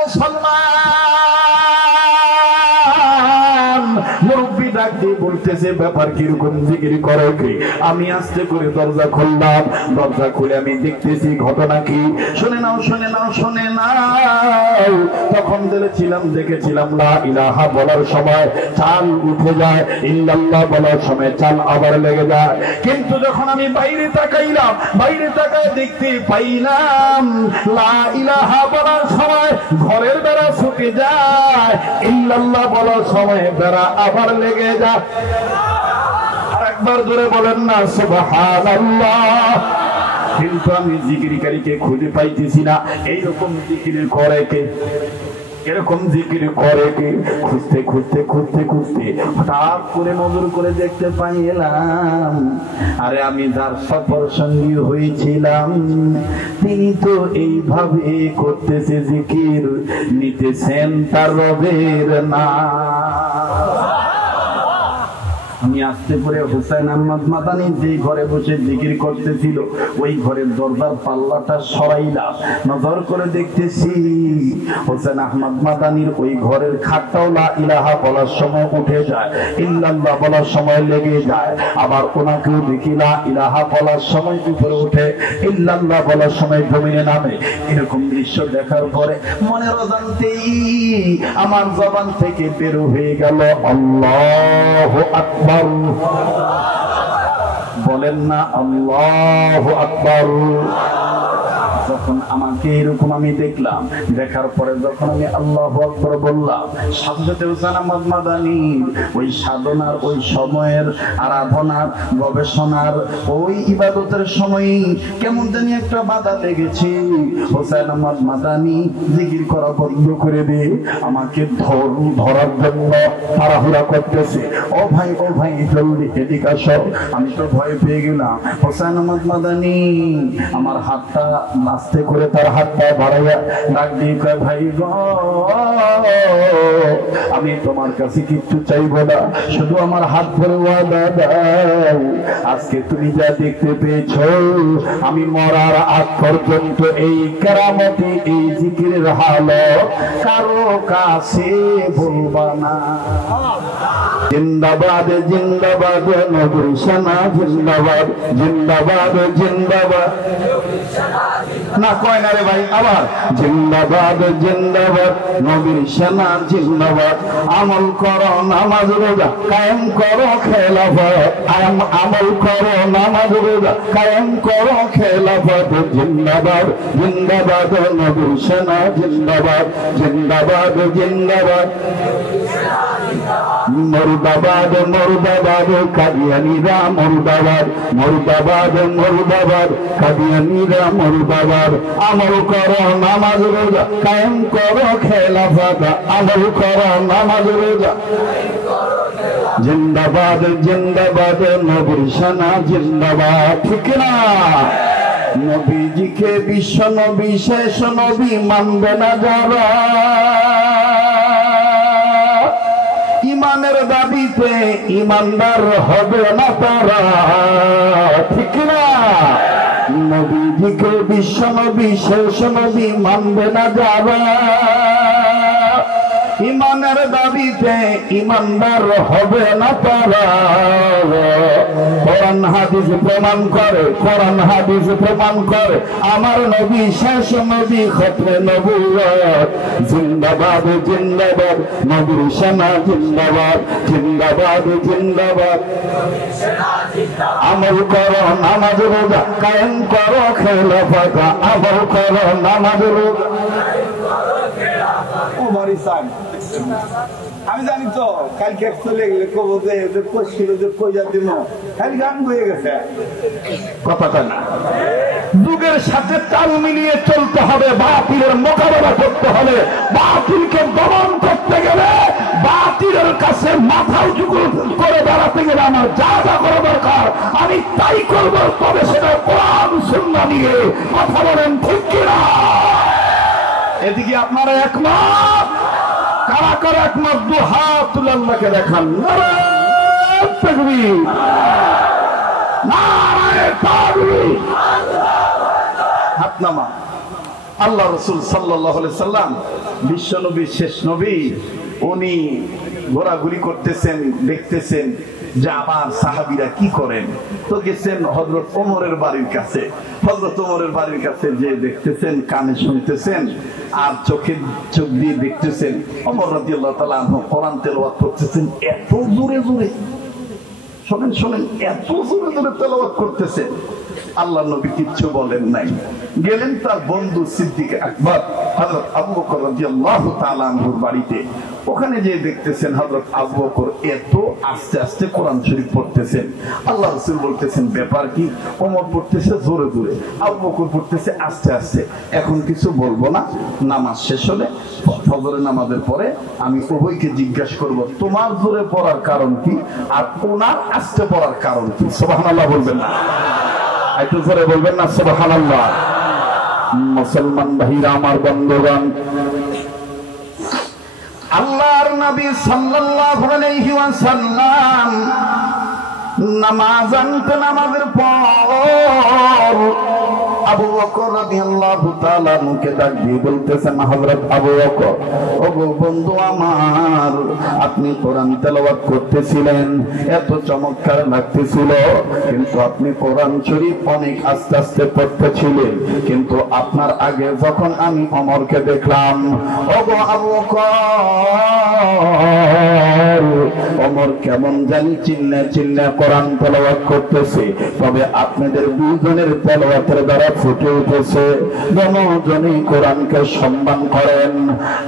মুসলমান মুরব্বী ডাক দিয়ে বলতেছে ব্যাপার কিরকম জিকির করো কি? আমি আস্তে করে দরজা খুললাম, দরজা খুলে আমি দেখতেছি ঘটনা কি। শুনে নাও শুনে নাও শুনে নাও। তখন দেখেছিলাম লা ইলাহা বলার সময় চাল উঠে যায়, ইল্লাল্লাহ বলার সময় চাল আবার লেগে যায়। কিন্তু যখন আমি বাইরে তাকাইলাম, বাইরে তাকায় দেখতে পাইলাম লা ইলাহা বলার সময় ঘরের বেড়া ছুটে যায়, ইল্লাল্লাহ বলার সময় বেড়া আবার লেগে যায়। আর একবার ধরে বলেন না সুবহানাল্লাহ। কিন্তু আমি জিকিরকারীকে খুঁজে পাইতেছি না। এইরকম জিকির করে কে? এরকম জিকির করে কে? খুঁজতে খুঁজতে খুঁজতে খুঁজতে হঠাৎ করে নজর করে দেখতে পাইলাম, আরে আমি যার সফর সঙ্গী হয়েছিলাম তিনি তো এইভাবে করতেছে জিকির, নিতেছেন তার রবের নাম। আমি আস্তে করে হুসাইন আহমদ মাদানী যে ঘরে বসে জিকির করতেছিল ওই ঘরের দরজার পাল্লাটা সরাইলাম, নজর করে দেখতেছি হুসাইন আহমদ মাদানীর ওই ঘরের খাটটাও লা ইলাহা বলার সময় উঠে যায়, ইল্লাল্লাহ বলার সময় লেগে যায়। আবার ওনাকেও দেখি লা ইলাহা বলার সময় উপরে উঠে, ইল্লাল্লাহ বলার সময় জমিনে নামে। এরকম দৃশ্য দেখার পরে মনের অজান্তেই আমার জবান থেকে বের হয়ে গেল আল্লাহু আকবার। বলেন না আল্লাহু আকবার। যখন আমাকে এরকম আমি দেখলাম, দেখার পরে যখন আমি আল্লাহু আকবার বললাম, সাথে সাথে হুসাইন আহমদ মাদানী ওই সাধনার, ওই সময়ের আরাধনার, গবেষণার, ওই ইবাদতের সময় কেমন জানি একটা বাধা লেগেছে। হুসাইন আহমদ মাদানী জিকির করা বন্ধ করে দিয়ে আমাকে ধরার জন্য তাড়াহুড়া করতেছে। ও ভাই জলদি এদিকে আসো। আমি তো ভয় পেয়ে গেলাম। হুসাইন আহমদ মাদানী আমার হাতটা আস্তে করে তার হাতটা বাড়াইয়া ডাক দিয়ে কয়, ভাই গো আমি তোমার কাছে কিচ্ছু চাইবো না, শুধু আমার হাত ধরে ওয়াদা দাও, আজকে তুমি যা দেখতে পেয়েছো আমি মরার আগ পর্যন্ত এই কেরামতি, এই জিকিরের হালত কারো কাছে বলবা না। জিন্দাবাদ জিন্দাবাদ নবীর সেনা, জিন্দাবাদ জিন্দাবাদ জিন্দাবাদ। না কয় না রে ভাই, আবার জিন্দাবাদ জিন্দাবাদ নবীর সেনা, জিন্দাবাদ। আমল করো নামাজ রোজা কায়েম করো খেলাফত, আমল করো নামাজ রোজা কায়েম করো খেলাফত। জিন্দাবাদ জিন্দাবাদ নবীর সেনা, জিন্দাবাদ জিন্দাবাদ জিন্দাবাদ। মুর্দাবাদ মুর্দাবাদ কাদিয়ানীরা মুর্দাবাদ, মুর্দাবাদ মুর্দাবাদ কাদিয়ানীরা মুর্দাবাদ। আমল করো নামাজ রোজা কায়েম করো খেলাফত, আমল করো নামাজ রোজা। জিন্দাবাদ জিন্দাবাদ নবীর সেনা, জিন্দাবাদ। ঠিক না? নবীজিকে বিশ্ব নবী, শেষ নবী মানবে না যারা, ইমানের দাবিতে ইমানদার হবে না তারা। ঠিক না? নবীজিকে বিশ্ব নবী, শেষ নবী মানবে না যারা, ইমানের দাবিতে ইমানদার হবে না তারা। কোরআন হাদিস প্রমাণ করে, কোরআন হাদিস প্রমাণ করে আমার নবী শেষ নবী, খতমে নবুয়ত। জিন্দাবাদ জিন্দাবাদ নবীর সেনা, জিন্দাবাদ জিন্দাবাদ জিন্দাবাদ। আমল করো নামাজ রোজা কায়েম করো খেলাফত, আমল করো নামাজ রোজা। আমি জানি তো কালকে চলে গেলে কব যে পশ্চিম যে কইয়া দিব, খালি গান বয়ে গেছে। কথা না, যুগের সাথে তাল মিলিয়ে চলতে হবে, বাতিলের মোকাবেলা করতে হবে। বাতিলকে দমন করতে গেলে, বাতিলের কাছে মাথা উঁচু করে দাঁড়াতে গেলে আমার যা যা করা দরকার আমি তাই করবো, তবে সেটা কোরআন সুন্নাহ নিয়ে। কথা বলেন ঠিক কিনা? এদিকে আপনারা একমত? কারা কারা একমত? দু হাত তুলে আল্লাহকে দেখান। নারায়ে তাকবীর, নারায়ে তাকবীর। হাত নামা। আল্লাহ রাসূল সাল্লাল্লাহু আলাইহি সাল্লাম বিশ্ব নবী, শেষ নবী, উনি ঘোরাঘুরি করতেছেন, দেখতেছেন যে আমার সাহাবীরা কি করেন। তো গেছেন হযরত ওমরের বাড়ির কাছে। হযরত ওমরের বাড়ির কাছে যে দেখতেছেন, কানে শুনতেছেন আর চোখ দিয়ে দেখতেছেন ওমর রাদিয়াল্লাহু তাআলা আনহু কোরআন তেলাওয়াত করতেছেন এত জোরে জোরে। শোনেন, এত জোরে জোরে তেলাওয়াত করতেছেন। আল্লাহ নবী কিচ্ছু বলেন নাই। গেলেন তার বন্ধু সিদ্দিক আকবর হযরত আবু বকর রাদিয়াল্লাহু তাআলা আনহুর বাড়িতে। ওখানে যে দেখতেছেন হযরত আবু বকর এত আস্তে আস্তে কোরআন শরীফ পড়তেছেন। আল্লাহ রাসূল বলতেছেন ব্যাপার কি? ওমর পড়তেছে জোরে জোরে, আবু বকর পড়তেছে আস্তে আস্তে। এখন কিছু বলবো না, নামাজ শেষ হলে ফজরের নামাজের পরে আমি উভয়কে জিজ্ঞাসা করব তোমার জোরে পড়ার কারণ কি আর ওনার আস্তে পড়ার কারণ কি। সুবহানাল্লাহ বলবেন না? একটু জোরে বলবেন না সুবহানাল্লাহ? মুসলমান ভাইরা আমার, বন্ধুগণ, আল্লাহর নবী সাল্লাল্লাহু আলাইহি ওয়াসাল্লাম নামাজ আনতেন। নামাজের পর আবু বকর রাদিয়াল্লাহু তাআলা মুখে ডাক দিয়ে বলতেছেন, হযরত আবু বকর, ওগো বন্ধু আমার, আপনি কোরআন তেলাওয়াত করতেছিলেন, এত চমৎকার লাগতেছিল, কিন্তু আপনি কোরআন শরীফ অনেক আস্তে আস্তে পড়তেছিলেন। কিন্তু আপনার আগে যখন আমি ওমরকে দেখলাম, ওগো আবু বকর, ওমর কেমন জানি চিল্লা কোরআন তেলাওয়াত করতেছে, তবে আপনাদের দুইজনের তেলাওয়াতের দ্বারা ফুটে উঠেছে দুজনেই কোরআনকে সম্মান করেন।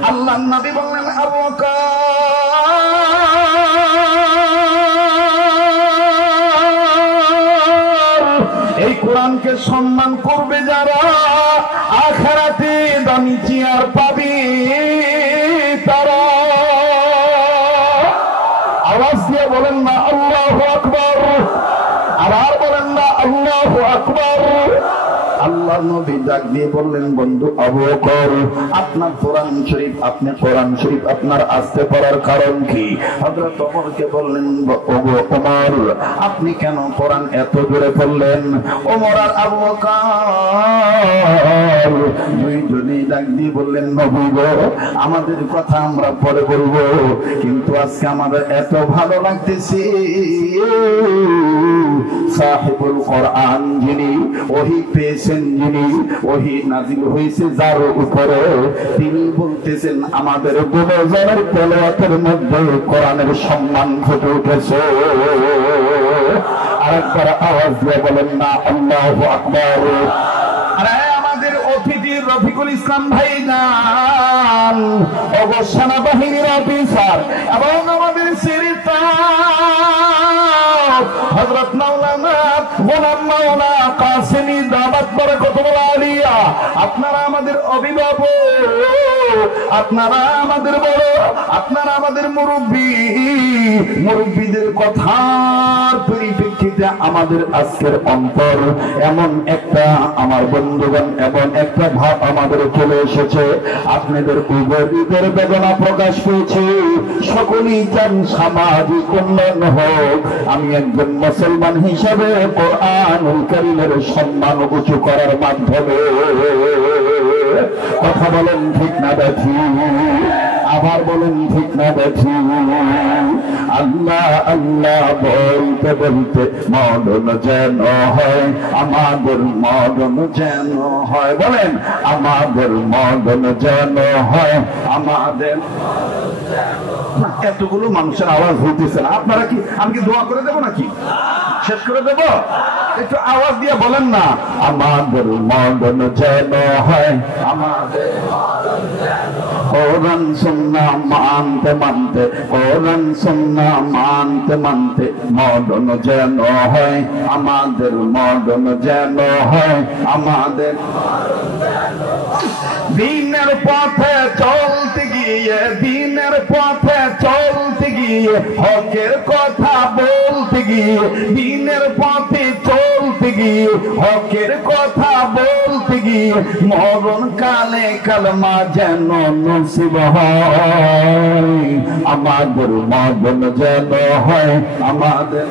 আল্লাহর নবী বললেন, আবু বকর, এই কোরআনকে সম্মান করবে যারা, আখিরাতে দামি চেয়ার পাবে তারা। আওয়াজ দিয়ে বলেন না আল্লাহু আকবার? আবার বলেন না আল্লাহু আকবার? আল্লাহর নবী ডাক দিয়ে বললেন, বন্ধু আবু বকর, আপনার কোরআন শরীফ আপনার আস্তে পড়ার কারণ কি? হযরত ওমরকে বললেন, ওগো ওমর, আপনি কেন কোরআন এত জোরে পড়লেন? ওমর আর আবু বকর দুইজনেই ডাক দিয়ে বললেন, নবী গো, আমাদের কথা আমরা পরে বলবো, কিন্তু আজকে আমাদের এত ভালো লাগতেছে, সাহিবুল কোরআন যিনি, ওহী পেয়েছেন যিনি, ওহী নাযিল হয়েছে যার উপরে, তিনি বলতেছেন আমাদের দুজনের তেলাওয়াতের মধ্যে কোরআনের সম্মান ফুটে উঠেছে। আরেকবার আওয়াজ দিয়ে বলেন না আল্লাহু আকবার? আরে আমাদের অতিথি রফিকুল ইসলাম ভাইজান, অবসর বাহিনীর অফিসার এবং আমাদের হযরত মাওলানা গোলাম মাওলা কাসেমি দাওয়াত বরকতুল্লাহ আলিয়া, আপনারা আমাদের অভিভাবক, আপনারা আমাদের বড়, আপনারা আমাদের মুরব্বীদের কথার পরিপ্রেক্ষিতে আমাদের আজকের অন্তর এমন একটা, আমার বন্ধুগণ, এমন একটা ভাব আমাদের চলে এসেছে, আপনাদের উভয়ের বেদনা প্রকাশ পেয়েছে। সকলেই চান সামাজিক উন্নয়ন হোক। আমি একজন মুসলমান হিসাবে কোরআনুল কারীমের সম্মান উঁচু করার মাধ্যমে, কথা বলেন ঠিক না বেঠি? আবার বলেন ঠিক না বেঠি? আল্লাহ আল্লাহ বলতে বলতে মরণ যেন হয়, আমাদের মরণ যেন হয়, বলেন আমাদের মরণ যেন হয়, আমাদের। এতগুলো মানুষের আওয়াজ হইতেছে না, আপনারা কি, আমি কি দোয়া করে দেবো নাকি? শেষ করে দেব? একটু আওয়াজ দিয়ে বলেন না, আমাদের মরণ যেন হয়, আমাদের কোরআন সুন্নাহ মানতে মানতে, কোরআন সুন্নাহ মানতে মানতে মরণ যেন হয়, আমাদের মরণ যেন হয়, আমাদের। দিনের পথে চলতে গিয়ে, দিনের পথে চলতে গিয়ে, হকের কথা বলতে চলতে গিয়ে, দিনের পথে চলতে গিয়ে, হকের কথা বলতে গিয়ে মরণ কালে কালমা যেন নসিব হয়, আমাদের মরণ যেন হয়, আমাদের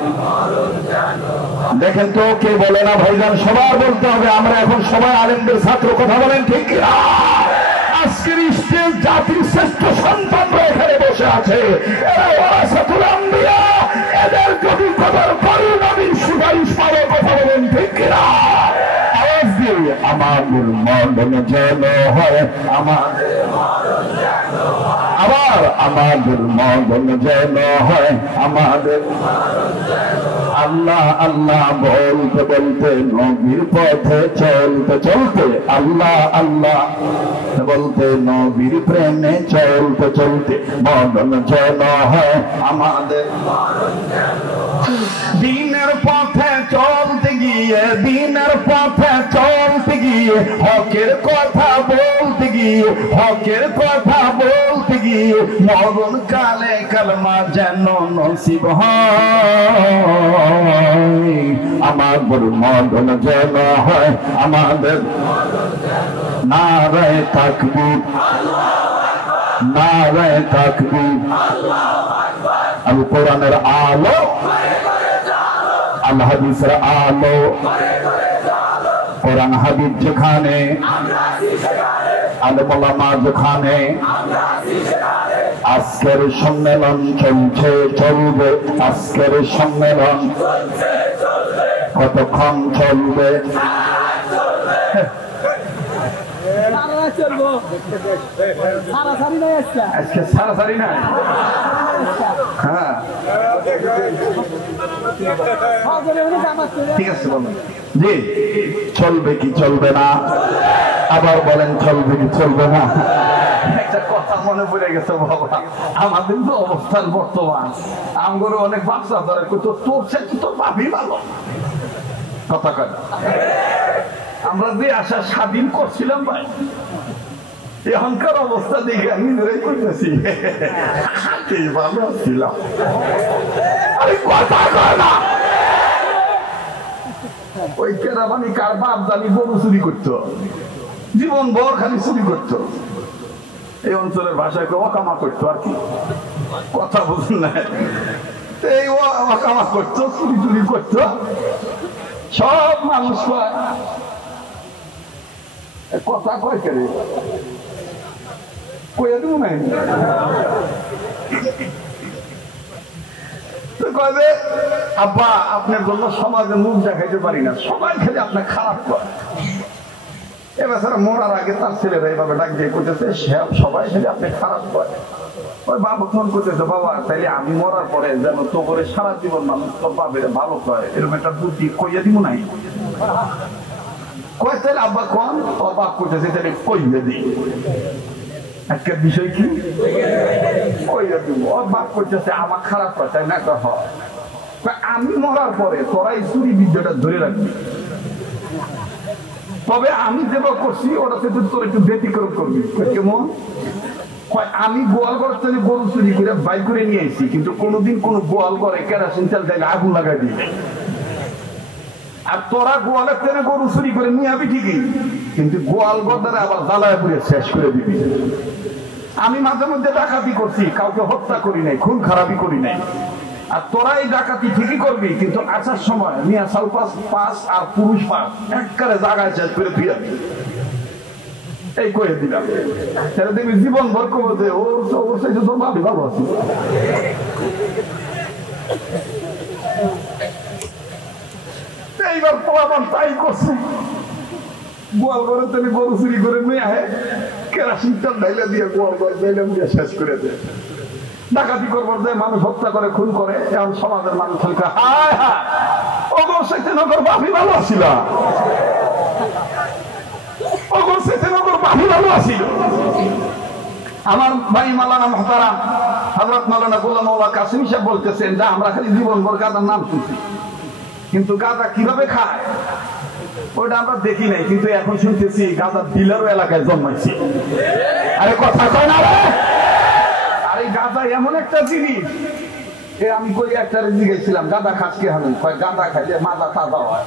দেখেন তো কে বলে না ভাইজান, সবার বলতে হবে। আমরা এখন সবাই আলেমদের ছাত্র, কথা বলেন ঠিক কিনা? আজকের স্টেজ জাতির শ্রেষ্ঠ সন্তানরা এখানে বসে আছে, এরা ওয়ারাসাতুল আম্বিয়া, এদের যদি কদর করি নবীর সুপারিশ পাবে, কথা বলেন ঠিক কিনা? আওয়াজ দিয়ে আমাদের মরণ যেন হয়, আমাদের আবার আমাদের মরণ যেন হয়, আমাদের আল্লাহ আল্লাহ বলতে বলতে নবীর পথে চলতে চলতে, আল্লাহ আল্লাহ বলতে নবীর প্রেমে চলতে চলতে মরণ যেন হয় আমাদের। দিনের পথে চলতে গিয়ে, দিনের পথে চলতে গিয়ে, হকের কথা বলতে গিয়ে, হকের কথা বলতে গিয়ে মরণ কালে কালমা যেন নসিব হয়, আমাদের মরণ যেন হয়, আমাদের নারায়ে তাকবীর, নারায়ে তাকবীর। আল কোরআনের আলো, আল হাদিসের আলো, কোরআন হাদিস যেখানে, আলেম ওলামা যেখানে, আজকের সম্মেলন চলছে চলবে, আজকের সম্মেলন কতক্ষণ চলবে? আজকে সারাসারি না, হ্যাঁ ঠিক আছে বলুন জি, চলবে কি চলবে না? আবার বলেন চলবে কি চলবে না? একটা কথা মনে পড়ে গেছে বাবা, আমাদের তো অবস্থান বর্তমান, আমগরে অনেক বাচ্চা ধরে তোর সাথে তো পাবি ভালো কথা কয়। আমরা যে আশা স্বাধীন করছিলাম ভাই, এখনকার অবস্থা দেখে আমি নিজেরাই করতেছি ভালো ছিলাম। আরে কথা কয় না, ওই কেরাবানি কার বাপ জানি গরু চুরি করতো, জীবন ভর খালি চুরি করতো, এই অঞ্চলের ভাষায় ওয়াকামা করতো আর কি, কথা বুঝুন না, এই ওয়াকামা করতো, চুরি চুরি করতো। সব মানুষ কথা কয় কে কইয়া দিব নাই, আব্বা আপনার জন্য সমাজে মুখ দেখাইতে পারি না, সবাই খেলে আপনার খারাপ করে। এবার মরার আগে তার ছেলেরা এইভাবে ডাক দিয়ে করতেছে, সবাই খেলে আপনি খারাপ করে। ওই বাবা ফোন করতেছে, বাবা তাইলে আমি মরার পরে যেন তো করে সারা জীবন মানুষ তোর বাপের ভালো করে, এরকম একটা বুদ্ধি কইয়া দিব নাই? কয় তাহলে আব্বা কোন ওর বাপ করতেছে, তাহলে কইয়া দিই। একটা বিষয় কি কইয়া দিব, ওর বাপ করতেছে আমার খারাপ করে, তাই না? আমি মরার পরে তোরা এই চুরি বিদ্যাটা ধরে রাখবি, তবে আমি যেটা করছি ওটা থেকে তোর একটু ব্যতিক্রম করবি। কেমন? আমি গোয়াল ঘরের থেকে গরু চুরি করে বাই করে নিয়ে আসছি, কিন্তু কোনোদিন কোনো গোয়াল ঘরে কেরোসিন তেল থেকে আগুন লাগাই দিবে। আর তোরা গোয়ালের থেকে গরু চুরি করে নিয়ে যাবি ঠিকই, কিন্তু গোয়াল ঘর দ্বারা আবার জ্বালায় পুড়ে শেষ করে দিবি। আমি মাঝে মধ্যে ডাকাতি করছি, কাউকে হত্যা করি নাই, খুন খারাপি করি নাই। আর তোরা এই ডাকাতি ঠিকই করবি, কিন্তু আসার সময় মিয়া সাল পাস আর পুরুষ পাস একবারে জায়গায় শেষ করে দিয়ে এই কয়ে দিলাম। তাহলে দেখবি জীবন ভর করবো যে ওর সাথে তোর ভাবি ভালো আছে। এইবার পোলাপান তাই করছে, গোয়াল ঘরে তুমি গরু চুরি করে নিয়ে আহে, কেরাসিন তেল ঢাইলা দিয়ে গোয়াল ঘর ঢাইলাম দিয়ে শেষ করে দেয়। ডাকাতি করবার দেয়, মানুষ হত্যা করে, খুন করে। এখন সমাজের মানুষ হায় হায় অগর সাথে নগর বাপি ভালো আসিল, অগর সাথে নগর বাপি ভালো আসিল। আমার ভাই মাওলানা মুহতারাম হযরত মাওলানা গোলাম মাওলা কাসেমী সাহেব বলতেছেন যে আমরা খালি জীবন ভর গাঁজার নাম শুনছি, কিন্তু গাঁজা কিভাবে খায় ওটা আমরা দেখি নাই, কিন্তু এখন শুনতেছি গাঁজার ডিলারও এলাকায় জন্মাইছে। আরে কথা কয় না রে? আর এই গাঁজা এমন একটা জিনিস, আমি কই একটা জিজ্ঞেসছিলাম গাঁদা খাস কি হবে, গাঁদা খাইলে মাথা তাজা হয়।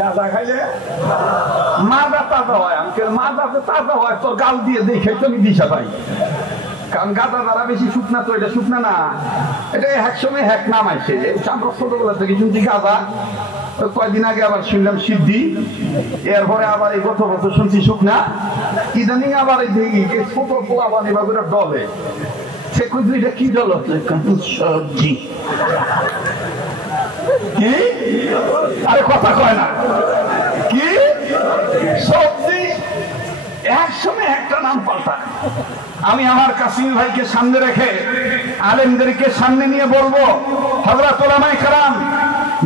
গাঁদা খাইলে মাথা তাজা হয়। আঙ্কেল মাথা তো তাজা হয়, তোর গাল দিয়ে দেখে তো আমি দিশা পাই। কারণ গাঁদা দ্বারা বেশি শুকনা, তো এটা শুকনা না, এটা এক সময় হ্যাক নাম আছে। আমরা ছোটবেলা থেকে শুনছি গাঁদা, কয়দিন আগে আবার শুনলাম সিদ্ধি, এরপরে আবার এই গত বছর শুনছি শুকনা, ইদানিং আবার এই দেখি ছোট পোলা বানি বা করে ডলে। সে খুঁজলি এটা কি জল হচ্ছে, সবজি। কি আরে কথা কয় না, কি সবজি একসময় একটা নাম পাল্টা। আমি আমার কাসিম ভাইকে সামনে রেখে আলেমদেরকে সামনে নিয়ে বলবো, হযরত উলামায়ে কেরাম,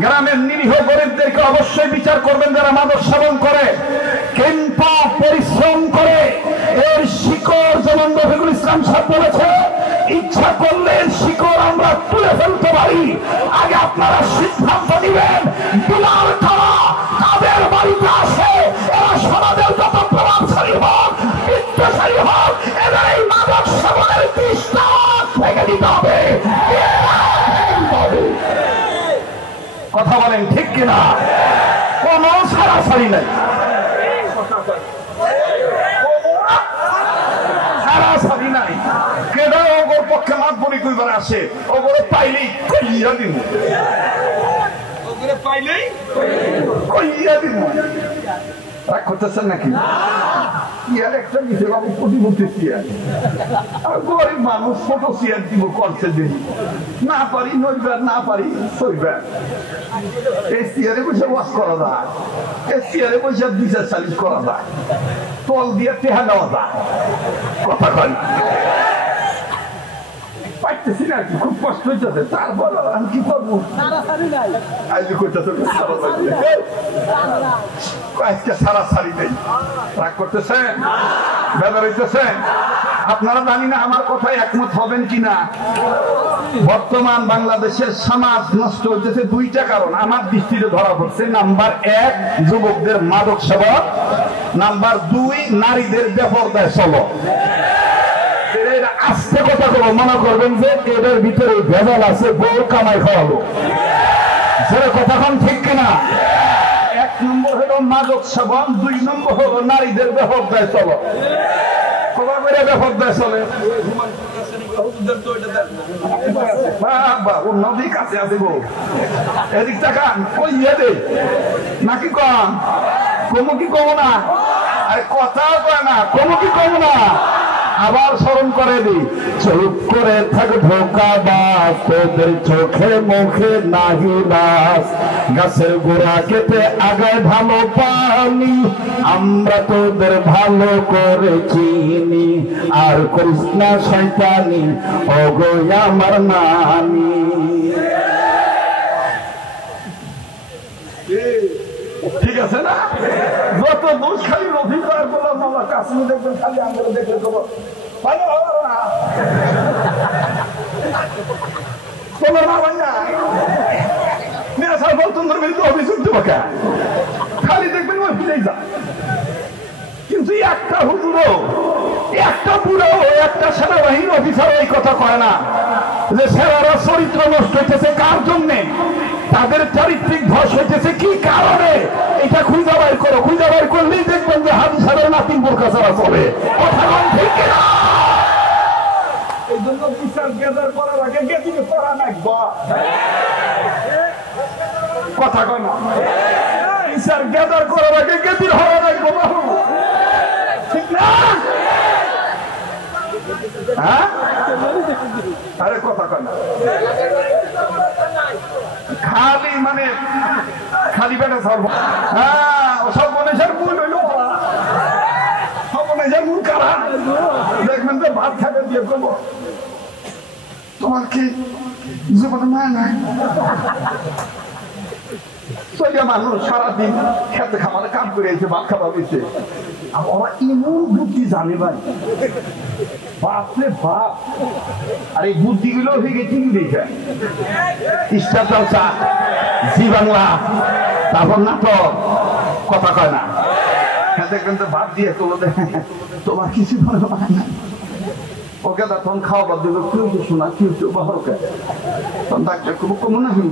গ্রামের নিরীহ গরিবদেরকে অবশ্যই বিচার করবেন যারা মাদক সেবন করে, কিন্তু পরিশ্রম করে। এর শিকড় যেমন রফিকুল ইসলাম সাহেব বলেছে, ইচ্ছা করলে শিকড় আমরা তুলে ফেলতে পারি। আগে আপনারা সিদ্ধান্ত নেবেন বিলাল খাওয়া তাদের বাড়িতে আসে, এরা সমাজের যত প্রভাবশালী হোক, বিত্তশালী হোক, এদের এই মাদক সেবনের দৃষ্টান্ত থেকে দিতে হবে। কথা বলেন ঠিক কিনা? কোন সারাসারি নাই, সারাসারি নাই। কেডা ওগর পক্ষে মাত বলি কইবার আসে, ওগরে পাইলেই কইয়া দিন, ওগরে পাইলেই কইয়া দিন। রাগ করতেছেন নাকি? ইয়ার একটা দিতে বাবু প্রতিমূর্তি চেয়ার, গরিব মানুষ ছোট চেয়ার দিব করছে দিন, না পারি নইবার, না পারি সইবার। এই চেয়ারে বসে ওয়াশ করা যায়, এই চেয়ারে বসে বিচার সালিশ করা যায়, তল দিয়ে টেহা নেওয়া যায়। কথা কয় পাইতেছি না, খুব কষ্ট হইতেছে। তারপর আমি কি করবো, আজকে করতেছে আজকে সারা সারি নেই। রাগ করতেছে, বেদার হইতেছে। আপনারা জানি না আমার কথায় একমত হবেন কিনা। বর্তমান বাংলাদেশের সমাজ নষ্ট হইতেছে দুইটা কারণ আমার দৃষ্টিতে ধরা পড়ছে। নাম্বার 1 যুবকদের মাদক সেবন, নাম্বার 2 নারীদের বেপরদায় চলন। আস্তে কথা বলো, মনে করবেন যে এদের ভিতরে ভেজাল আছে, বউ কামাই খাওয়াবো। সেটা কথাক্ষণ ঠিক কিনা? 1 নম্বর হলো মাদক সেবন, 2 নম্বর হলো নারীদের বেপরদায় চলন। কবার করে বেপরদায় চলে? নদী কাছে আছে বউ, এদিক তাকান কইয়া দে নাকি কম কমু কি কমু না? আরে কথাও কয় না, কমু কি কমু না? আবার স্মরণ করে দি, চুপ করে থাক ধোঁকাবাজ, তোদের চোখে মুখে নাহি লাস। গাছের গোড়া কেটে আগায় ভালো পানি, আমরা তোদের ভালো করে চিনি। আর করিস না শয়তানি, ওগো আমার নানি। ঠিক আছে না? যত দোষ খালি অভিপ্রায় বললাম আমার কাশ্মীর দেখবেন, খালি আমরা দেখলে তো ভালো হবে না। অভিযোগ দেবো খালি দেখবেন ওই ফিরেই যা। কিন্তু একটা হুজুরও, একটা বুড়ো, একটা সেনাবাহিনী অফিসার এই কথা কয় না যে সেনারা চরিত্র নষ্ট হইতেছে কার জন্যে, তাদের চারিত্রিক ধস হইতেছে কি কারণে। এটা খুঁজে বাইর করো, খুঁজে বাইর করলেই দেখবেন যে হাজি সাহেবের নাতিন বোরকা ছাড়া চলে। কথা ঠিক না? এই জন্য বিচার গেদার করার আগে গেদিকে করা নাকবা। কথা কয় না? বিচার গেদার করার আগে গেদির হওয়া নাকবো, ঠিক না? হ্যাঁ, আরে কথা কয় না? খালি মানে খালি পেটে সর্ব। হ্যাঁ, সর্বনেশের মূল হইল, সর্বনেশের মূল কারা দেখবেন তো ভাত খাবে দিয়ে করবো, তোমার কি জীবনে মায়া নাই? মানুষ সারাদিন খেতে খামারে কাম করে এসে ভাত খাওয়া হয়েছে, আর ওরা এমন বুদ্ধি জানে ভাই, বাপরে বাপ। আর এই বুদ্ধি গুলো হয়ে গেছে দেখে স্টার জলসা, জি বাংলা, তারপর নাটক। কথা কয় না? হ্যাঁ, দেখবেন তো ভাত দিয়ে তোমার কিছু মনে হয় না, ওকে তখন খাওয়া বাদ দেবে কেউ তো শোনা কেউ কেউ বাহরকে তখন ডাক্তার খুব কম না হিন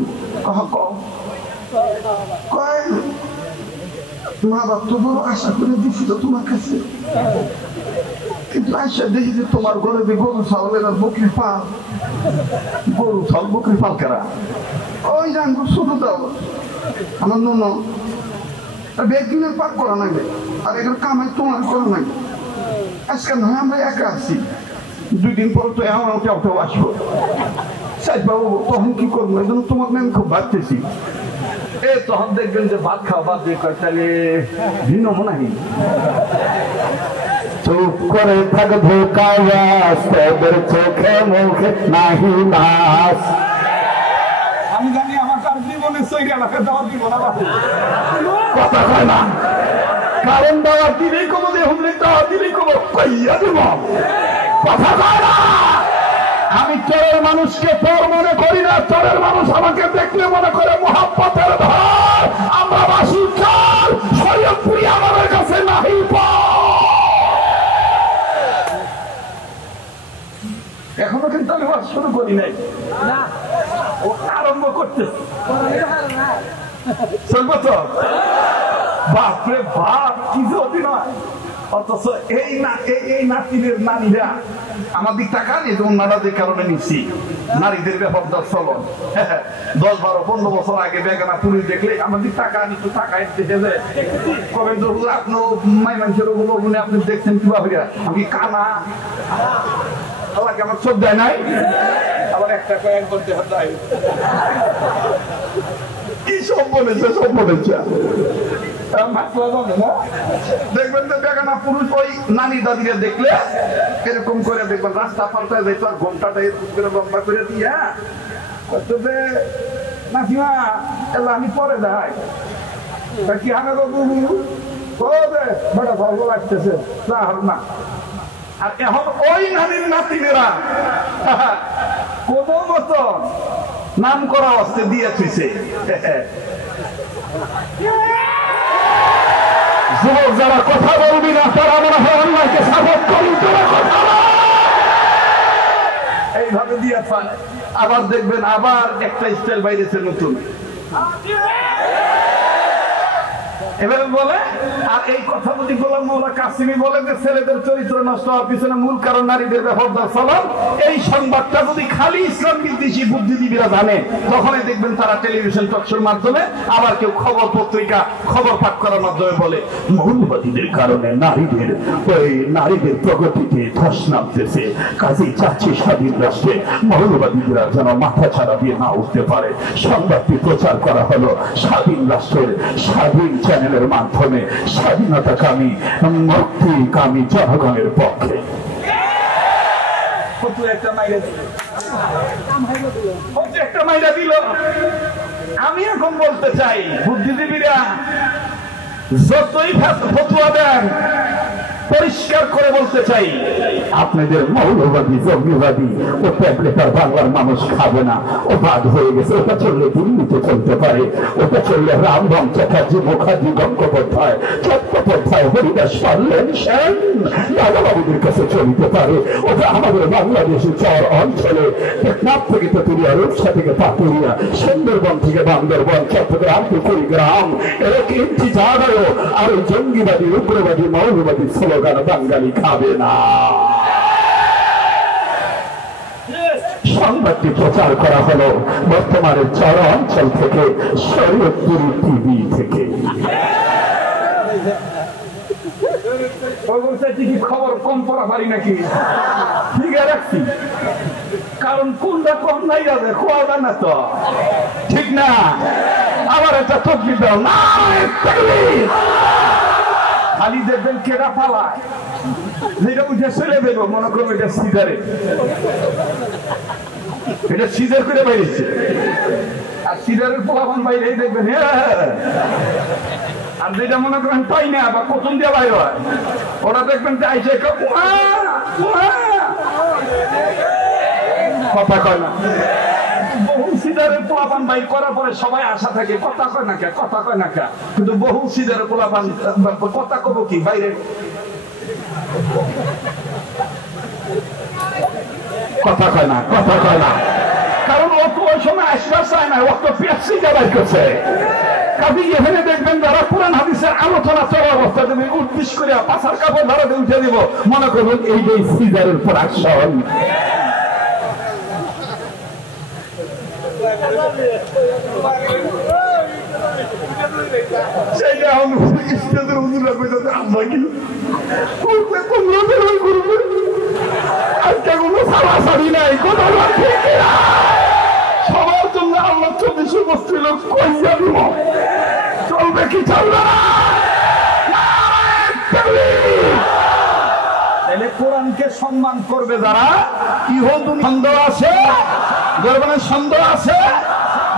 কয় মা বাপ তো বড় আশা করে দিছিল তোমার কাছে, কিন্তু আশা দেখি যে তোমার ঘরে যে গরু ছাগলের আর বকরির পাল, গরু ছাগল বকরির পাল কেরা ওই জানবো শুধু দাও আমার নুন একদিনের পার করা লাগবে আর এখানে কামাই তোমার করা লাগবে। আজকে নয় আমরা একা আছি, 2 দিন পর তো এমন কেউ আসবো সাইদ বাবু তখন কি করবো এই জন্য তোমাকে আমি খুব ভাবতেছি। তখন দেখবেন যে ভাত খাওয়া বাদ দিয়ে কয় তাহলে ভিন্ন মনে হয় চুপ করে থাকবো কায়াস তোদের চোখে মুখে নাহি নাস। আমি জানি আমার কার জীবনে সৈরা এলাকা দেওয়া দিব না কথা কয় না, কারণ দেওয়া দিলেই কবো হুমলে দেওয়া দিলেই কবো কইয়া দেব কথা কয় না। আমি চোরের মানুষকে চোর মনে করি না, চোরের মানুষ আমাকে দেখলে মনে করে মোহাম্মতের ধর। আমরা বাসি চোর, শরীয়তপুরি আমাদের কাছে নাহি এখনো কিন্তু আমি ওয়াজ শুরু করি নাই, ও আরম্ভ করতে চলবো তো। বাপরে বাপ কি যে অভিনয়, অথচ এই নাতিদের নারীরা আমার দিক টাকা নিয়ে অন্যরা যে কারণে নিচ্ছি নারীদের ব্যাপার চলন 10-12-15 বছর আগে বেগানা পুলিশ দেখলে আমার দিক টাকা নিচ্ছ টাকা দেখে যায় কবে আপনি মাই মানুষের ওগুলো আপনি দেখছেন কিভাবে আমি কানা আমাকে আমার চোখ দেয় নাই আবার একটা কয়েক করতে হতে কি সব বলেছে সব বলেছে। দেখবেন যে বেগানা পুরুষ ওই নানি দাদিরা দেখলে এরকম করে দেখবেন রাস্তা পাল্টায় যাইতো আর ঘোমটাটা এরকম করে লম্বা করে দিয়া তবে নাসিমা এলা আমি পরে যাই কি হানা বাবু কবে বড় ভালো লাগতেছে না। আর এখন ওই নারীর নাতিনেরা কোনো মতন নাম করা অস্তে দিয়েছে। যুবক যারা কথা বলবি না তারা মনে হয় আল্লাহকে সাপোর্ট করবি, তারা কথা এইভাবে দিয়ে আবার দেখবেন আবার একটা স্টাইল বাইরেছে নতুন এভাবে বলে। আর এই কথা যদি গোলাম মওলা কাসিমি বলে যে ছেলেদের চরিত্র নষ্ট হওয়ার পিছনে মূল কারণ নারীদের বেপরদা চলন, এই সংবাদটা যদি খালি ইসলাম বিদ্বেষী বুদ্ধিজীবীরা জানে তখনই দেখবেন তারা টেলিভিশন টকশোর মাধ্যমে আবার কেউ খবর পত্রিকা খবর পাঠ করার মাধ্যমে বলে মৌলবাদীদের কারণে নারীদের প্রগতিতে ধস নামতেছে, কাজেই চাচ্ছে স্বাধীন রাষ্ট্রে মৌলবাদীরা যেন মাথা ছাড়া দিয়ে না উঠতে পারে। সংবাদটি প্রচার করা হলো স্বাধীন রাষ্ট্রের স্বাধীন চ্যানেলের মাধ্যমে, স্বাধীনতাকামী মুক্তিকামী জনগণের পক্ষে। আমি এখন বলতে চাই বুদ্ধিজীবীরা যতই ফতুয়া দেন পরিষ্কার করে বলতে চাই আপনাদের মৌলবাদী জঙ্গিবাদী ও ট্যাবলেটার বাংলার মানুষ খাবে না, ও বাদ হয়ে গেছে। ওটা চললে দিল্লিতে চলতে পারে, ওটা চললে রামধন চ্যাটার্জি মুখার্জি গঙ্গোপাধ্যায় চট্টোপাধ্যায় হরিদাস পারলেন সেন দাদাবাবুদের কাছে চলতে পারে। ওটা আমাদের বাংলাদেশের চর অঞ্চলে টেকনাফ থেকে তেতুলিয়া, রূপসা থেকে পাতুরিয়া, সুন্দরবন থেকে বান্দরবন, চট্টগ্রাম থেকে কুড়িগ্রাম এরা কিন্তু জানায়ও। আর ওই জঙ্গিবাদী উগ্রবাদী মৌলবাদী স্লোগান বাঙালি খাবে না। সংবাদটি প্রচার করা হলো বর্তমানে চর অঞ্চল থেকে, শরীয়তপুর টিভি থেকে। খবর কম পড়া পারি নাকি ঠিক রাখছি, কারণ কোনটা কম নাই যাবে খোয়া যায় না তো ঠিক না। আবার একটা তকবির দাও না, খালি দেখবেন কেটা পালায় যেটা উঠে চলে দেবো মনে করবো এটা সিজারে, এটা সিজার করে বাইরেছে। আর সিজারের পোলাপান বাইরে দেখবেন আর যেটা মনে করেন পাই না বা প্রথম দিয়ে বাইরে হয় ওরা দেখবেন যে আইসে কথা কয় না। বহু সিজারের পোলাপান বাইর করার পরে সবাই আশা থাকে কথা কয় না কে কথা কয় না কে, কিন্তু বহু সিজারের পোলাপান কথা কব কি বাইরে কথা কয় না, কথা কয় না। কারণ ও তো ওই সময় আসবার চায় না, ও তো পেপসি জবাই করছে। কাজে এখানে দেখবেন যারা কোরআন হাদিসের আলোচনা চলার অবস্থা দেবে উদ্দেশ্য করে পাশার কাপড় ধরাতে উঠে দিব, মনে করবেন এই যে সিজারের প্রোডাকশন। সবার জন্য আল্লাহ 24 লোক কইয়া দিব, চলবে কি চলবে না? তাহলে কোরআনকে সম্মান করবে যারা, ইহুদ সন্দেহ আছে, সন্দেহ আছে,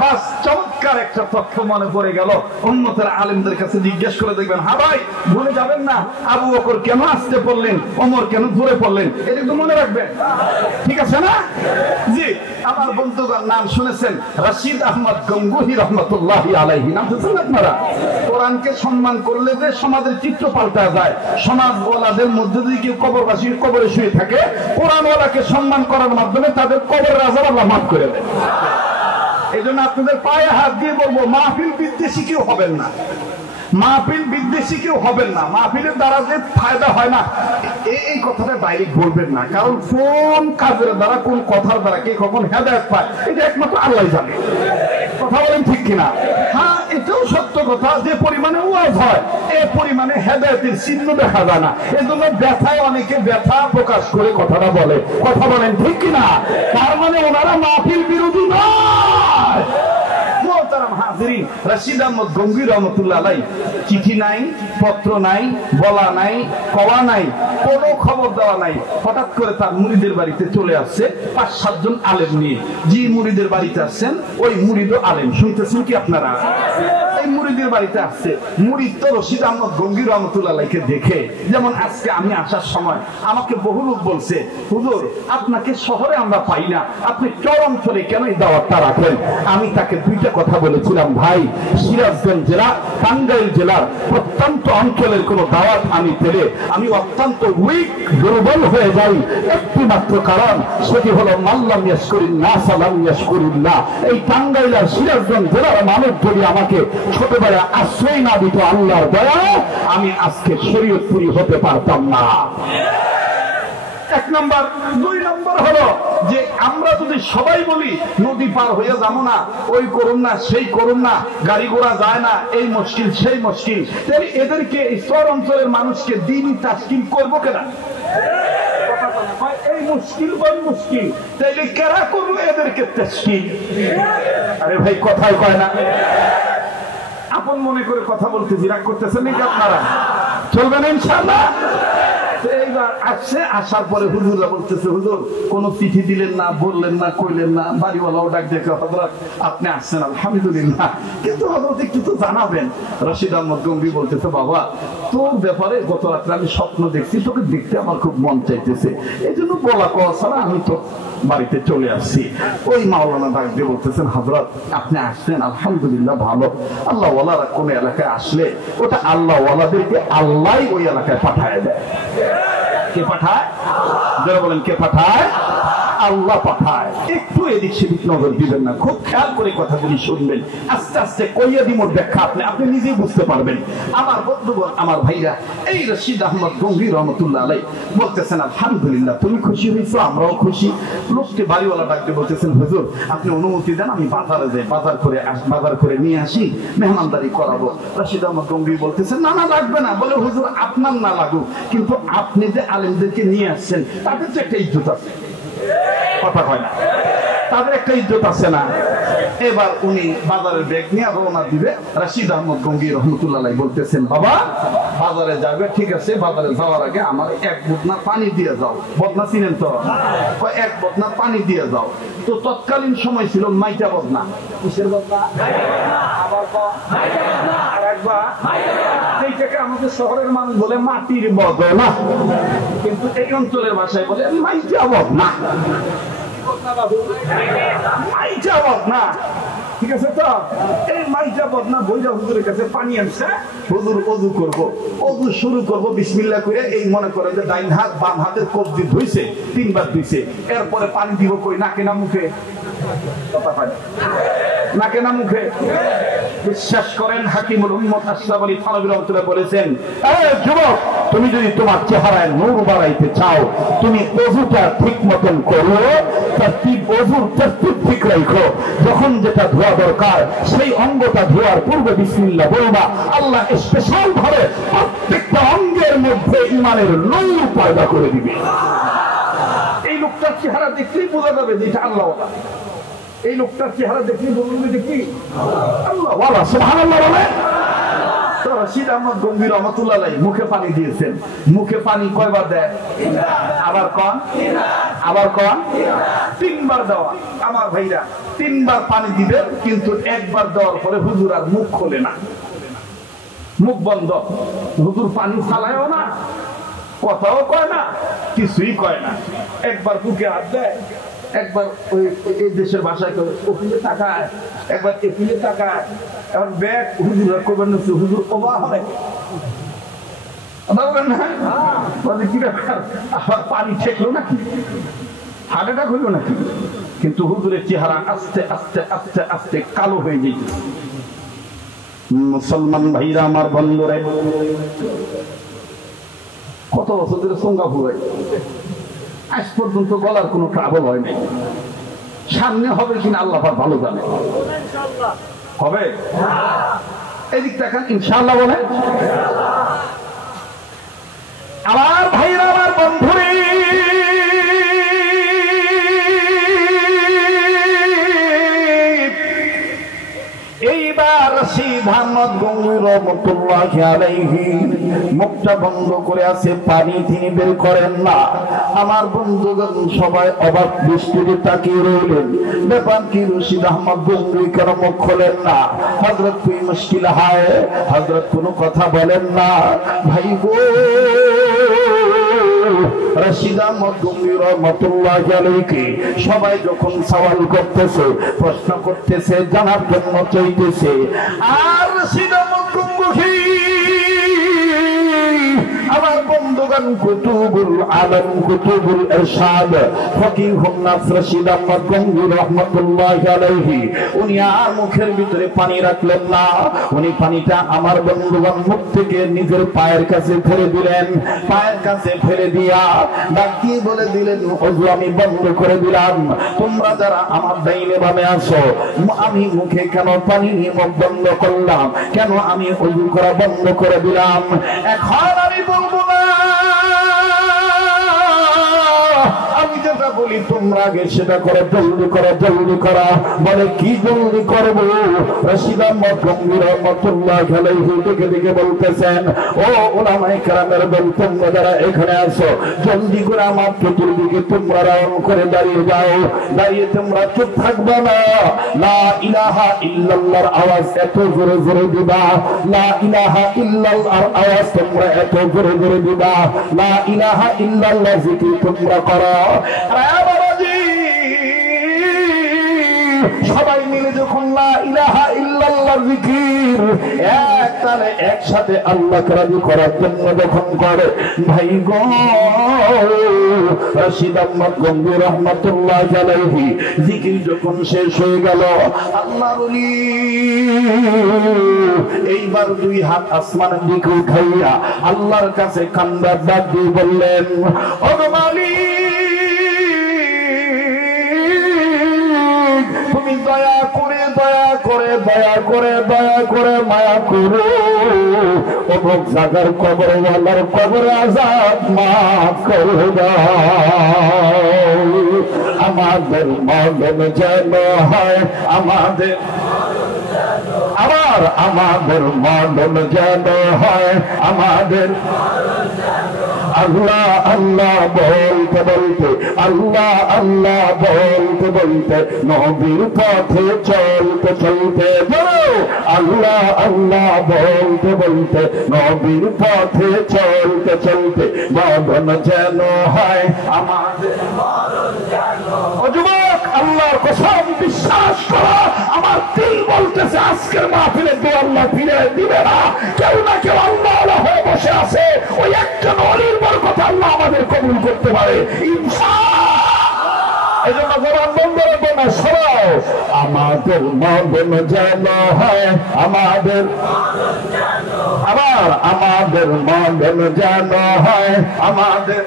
বাস চমৎকার একটা তথ্য মনে পড়ে গেল। উম্মতের আলেমদের কাছে জিজ্ঞেস করে দেখবেন, হ্যাঁ ভাই ভুলে যাবেন না আবু বকর কেন আসতে পড়লেন, ওমর কেন দূরে পড়লেন, এটা একটু মনে রাখবেন, ঠিক আছে না? জি, আমার বন্ধুগণ নাম শুনেছেন রশিদ আহমদ গঙ্গুহি রহমতুল্লাহি আলাইহি, নাম শুনেছেন আপনারা? কোরআনকে সম্মান করলে যে সমাজের চিত্র পাল্টা যায়। সমাজওয়ালাদের মধ্যে যদি কেউ কবরবাসীর কবরে শুয়ে থাকে, কোরআনওয়ালাকে সম্মান করার মাধ্যমে তাদের কবরের আযাব আল্লাহ মাফ করে দেয়। এই জন্য আপনাদের পায়ে হাত দিয়ে বলবো, মাহফিল বিদ্বেষী কেউ হবেন না, মাহফিল বিদ্বেষী কেউ হবেন না। মাহফিলের দ্বারা যে ফায়দা হয় না এই কথাটা ডাইরেক্ট বলবেন না, কারণ কোন কাজের দ্বারা কোন কথার দ্বারা কে কখন হেদায়েত পায় এটা একমাত্র আল্লাহ জানে। কথা বলেন ঠিক কিনা? হ্যাঁ, এটাও সত্য কথা, যে পরিমাণে ওয়াজ হয় এই পরিমাণে হেদায়েতের চিহ্ন দেখা যায় না। এই জন্য ব্যথায় অনেকে ব্যথা প্রকাশ করে কথাটা বলে। কথা বলেন ঠিক কিনা? তার মানে ওনারা মাহফিল বিরোধী নয়। রশিদ আহমদ গঙ্গুহি রহমতুল্লাহ আলাইহি চিঠি নাই, পত্র নাই, বলা নাই, কওয়া নাই, কোনো খবর দেওয়া নাই, হঠাৎ করে তার মুরিদের বাড়িতে চলে আসছে 5-7 জন আলেম নিয়ে। যে মুরিদের বাড়িতে আসছেন ওই মুরিদও আলেম, শুনতেছেন কি আপনারা? এই মুরিদের বাড়িতে আসছে, মুরিদ তো রশিদ আহমদ গঙ্গুহি রহমতুল্লাহ আলাইহিকে দেখে, যেমন আজকে আমি আসার সময় আমাকে বহু লোক বলছে, হুজুর আপনাকে শহরে আমরা পাই না, আপনি চর অঞ্চলে কেন এই দাওয়াতটা রাখেন? আমি তাকে দুইটা কথা বলেছিলাম, ভাই সিরাজগঞ্জ জেলা, টাঙ্গাইল জেলার প্রত্যন্ত অঞ্চলের কোন দাওয়াত আমি পেলে আমি অত্যন্ত উইক, দুর্বল হয়ে যাই। একটি মাত্র কারণ, সেটি হলো মাল্লাম ইয়াশকুরিল্লাহ সালাম ইয়াশকুরিল্লাহ। এই টাঙ্গাইল আর সিরাজগঞ্জ জেলার মানুষ যদি আমাকে ছোটবেলায় আশ্রয় না দিত আল্লাহর দয়ায়, আমি আজকে শরীয়তপুরি হতে পারতাম না। এক নম্বর। 2 নম্বর হলো যে আমরা যদি সবাই বলি নদী পার হয়ে যাবো না, ওই করুন না, সেই করুন না, গাড়ি ঘোড়া যায় না, এই মুশকিল সেই মুশকিল, তাহলে এদেরকে শহর অঞ্চলের মানুষকে দিনই তাশকিল করবো কেনা? এই মুশকিল কোন মুশকিল, তাইলে কেরা করবো এদেরকে তাশকিল? আরে ভাই কথাই কয় না, আপন মনে করে কথা বলতে বিরাগ করতেছেন নাকি আপনারা? চলবে না ইনশাআল্লাহ? এইবার আসছে, আসার পরে হুজুররা বলতেছে, হুজুর কোন চিঠি দিলেন না, বললেন না, কইলেন না। বাড়িওয়ালাও ডাক দেখে, হযরত আপনি আসছেন আলহামদুলিল্লাহ, কিন্তু হযরত একটু তো জানাবেন। রশিদ আহমদ গঙ্গুহি বলতেছে, বাবা তোর ব্যাপারে গত রাত্রে আমি স্বপ্ন দেখছি, তোকে দেখতে আমার খুব মন চাইতেছে, এই জন্য বলা কওয়া ছাড়া আমি তো বাড়িতে চলে আসছি। ওই মাওলানা ডাক দিয়ে বলতেছেন, হযরত আপনি আসছেন আলহামদুলিল্লাহ ভালো, আল্লাহ ওয়ালারা কোন এলাকায় আসলে ওটা আল্লাহ ওয়ালাদেরকে আল্লাহই ওই এলাকায় পাঠায় দেয়। কে পাঠায়? যারা বলেন কে পাঠায়? আল্লাহ পাঠায়। একটু এদিক সেদিক নজর দিবেন না, খুব খেয়াল করে কথাগুলি শুনবেন, আস্তে আস্তে কইয়া দিমোর ব্যাখ্যা আপনি নিজেই বুঝতে পারবেন। আমার বন্ধুগণ, আমার ভাইরা, এই রশিদ আহমদ গঙ্গুহি রহমতুল্লাহ আলাইহি বলতেছেন, আলহামদুলিল্লাহ তুমি খুশি হয়েছো, আমরাও খুশি। লোককে বাড়িওয়ালা ডাকতে বলতেছেন, হুজুর আপনি অনুমতি দেন আমি বাজারে যাই, বাজার করে নিয়ে আসি, মেহমানদারি করাবো। রশিদ আহমদ গঙ্গুহি বলতেছেন, না না লাগবে না। বলে, হুজুর আপনার না লাগুক, কিন্তু আপনি যে আলেমদেরকে নিয়ে আসছেন তাদের তো একটা ইজ্জত আছে। কথা হয় না, তাদের একটা ইজ্জত আছে না? এবার উনি বাজারের ব্যাগ নিয়ে রওনা দিবে। রশিদ আহমদ গঙ্গুহি রহমতুল্লাহ আলাইহি বলতেছেন, বাবা বাজারে যাবে, ঠিক আছে, বাজারে যাওয়ার আগে আমার 1 বদনা পানি দিয়ে যাও। বদনা চিনেন তো? 1 বদনা পানি দিয়ে যাও। তো তৎকালীন সময় ছিল মাইটা বদনা। কিসের বদনা? আবার আরেকবার এইটাকে আমাদের শহরের মানুষ বলে মাটির বদনা, কিন্তু এই অঞ্চলের ভাষায় বলে মাইটা বদনা। মাইটা বদনা ঠিক আছে তো? এই মাইটা বদনা বইরা হুজুরের কাছে পানি আনছে, হুজুর ওযু করব, ওযু শুরু করব বিসমিল্লাহ করে, এই মনে করে যে ডাইন হাত বাম হাতের কবজি ধুইছে, তিনবার ধুইছে, এরপরে পানি দিব কই, নাকে না মুখে? কথা পানি নাকে না মুখে? বিশ্বাস করেন হাকিমুল উম্মত আশরাফ আলী থানভী রাহমাতুল্লাহ বলেছেন, যুবক, তুমি যদি তোমার চেহারায় নূর বাড়াইতে চাও, তুমি ওযুটা ঠিক মতন করো, ওযুর তারতিব ঠিক রাখো, যখন যেটা ধোয়া দরকার সেই অঙ্গটা ধোয়ার পূর্বে বিসমিল্লাহ বলবা। আল্লাহ স্পেশাল ভাবে প্রত্যেকটা অঙ্গের মধ্যে ঈমানের নূর পয়দা করে দিবে। এই লোকটার চেহারা দেখলেই বোঝা যাবে যে এটা আল্লাহওয়ালা। এই লোকটার চেহারা দেখলেই বলবে যে কি আল্লাহওয়ালা। সুবহানাল্লাহ বলে। তো রশিদ আহমদ গঙ্গী রহমাতুল্লাহ আলাইহি মুখে পানি দিয়েছেন। মুখে পানি কয়বার দেয়? আবার কন, আবার কন, তিনবার দেওয়া। আমার ভাইরা, তিনবার পানি দিবে, কিন্তু একবার দেওয়ার পরে হুজুর আর মুখ খোলে না, মুখ বন্ধ। হুজুর পানি ফালায়ও না, কথাও কয় না, কিছুই কয় না। একবার বুকে হাত দেয়, একবার ওই এই দেশের ভাষায় ওখানে তাকায়, একবার এখানে তাকায়, এখন ব্যাগ হুজুর করবেন না, হুজুর অবাক হয়। কি ব্যাপার, আবার পানি ঠেকলো নাকি, হার্ট অ্যাটাক হইল নাকি? কিন্তু হুজুরের চেহারা আস্তে আস্তে আস্তে আস্তে কালো হয়ে যেত। মুসলমান ভাইরা আমার, বন্ধুরা, কত বছর ধরে সিঙ্গাপুর আজ পর্যন্ত গলার কোনো ট্রাবল হয় নাই। সামনে হবে কিনা আল্লাহ ভালো জানে। হবে? এদিক দেখেন, ইনশাআল্লাহ বলে। আমার ভাইরা, আমার বন্ধুরে, এইবার রশিদ আহমদ গঙ্গী রহমাতুল্লাহি আলাইহি মুখটা বন্ধ করে আছে, পানি তিনি বের করেন না। আমার বন্ধুগণ সবাই অবাক দৃষ্টিতে তাকিয়ে রইলেন, ব্যাপার কি রশিদ আহমদ গঙ্গী কেন মুখ খোলেন না? হযরত কোই মুশকিল হয়, হযরত কোনো কথা বলেন না। ভাই গো, রশিদ আহমদ গঙ্গী রহমাতুল্লাহি আলাইহি সবাই যখন সওয়াল করতেছে, প্রশ্ন করতেছে, জানার জন্য চাইতেছে, আর রশিদ আহমদ গঙ্গী আমার বন্ধুগণ কুতুবুল আলম, কুতুবুল ইরশাদ, ফকিহুন নাস রশিদ আহমদ গঙ্গী রাহমাতুল্লাহি আলাইহি, উনি আর মুখের ভিতরে পানি রাখলেন না। উনি পানিটা আমার বন্ধুগণ মুখ থেকে নিজের পায়ের কাছে ফেলে দিলেন। পায়ের কাছে ফেলে দিয়া ডাক দিয়ে বলে দিলেন, ওযু আমি বন্ধ করে দিলাম। তোমরা যারা আমার ডাইনে বামে আছো, আমি মুখে কেন পানি নিয়ে মুখ বন্ধ করলাম? কেন আমি ওযু করা বন্ধ করে দিলাম? এখন আমি বলবো না, আমি যেটা বলি তোমরা আগে সেটা করো, জলদি করো, জলদি করো। বলে কি জলদি করবো? রশিদ আহমদ গঙ্গী রাহমাতুল্লাহি আলাইহি দিকে দিকে বলতেছেন, ও উলামায়ে কেরামের দল, তোমরা যারা এখানে আছো, জলদি করে আমার চতুর্দিকে তোমরা রাউন্ড করে দাঁড়িয়ে যাও। দাঁড়িয়ে তোমরা চুপ থাকবে না। লা ইলাহা ইল্লাল্লাহর আওয়াজ এত জোরে জোরে দিবা, লা ইলাহা ইল্লাল্লাহর আওয়াজ তোমরা এত জোরে জোরে দিবা, লা ইলাহা ইল্লাল্লাহ জিকির তোমরা করো। সবাই মিলে যখন লা ইলাহা ইল্লাল্লাহ জিকির এক তালে একসাথে আল্লাহকে রাজি করার জন্য যখন করে, ভাই গো, রশিদ আহমদ গঙ্গী রাহমাতুল্লাহি আলাইহি জিকির যখন শেষ হয়ে গেল, আল্লাহর ওলি এইবার দুই হাত আসমানের দিকে উঠাইয়া আল্লাহর কাছে কান্দার ডাক দিয়ে বললেন, ও মালিক, তুমি দয়া করে দয়া করে দয়া করে দয়া করে মায়া করো, অমুক জায়গার কবরওয়ালার কবর আযাব মাফ করে দাও। আমাদের মরণ যেন হয়, আমাদের আমাদের মরণ যেন হয়, আমাদের আল্লাহ আল্লাহ বলতে বলতে, আল্লাহ আল্লাহ বলতে বলতে, নবীর পথে চলতে চলতে, আল্লাহ আল্লাহ বলতে বলতে, নবীর পথে চলতে চলতে, মরণ যেন হয় আমাদের। ও যুবক, আল্লাহর কসম বিশ্বাস করো, আমার দিল বলতেছে আজকের মাহফিলে দু আল্লাহ ফিরে দিবে না। কেউ না কেউ আল্লাহ হয়ে বসে আছে, ওই একজন অলির বরকত আল্লাহ আমাদের কবুল করতে পারে ইনশাআল্লাহ। এই জন্য জবান বন্ধ রাখবো না, সবাই আমাদের মদন যেন হয়, আমাদের আবার আমাদের মদন যেন হয়, আমাদের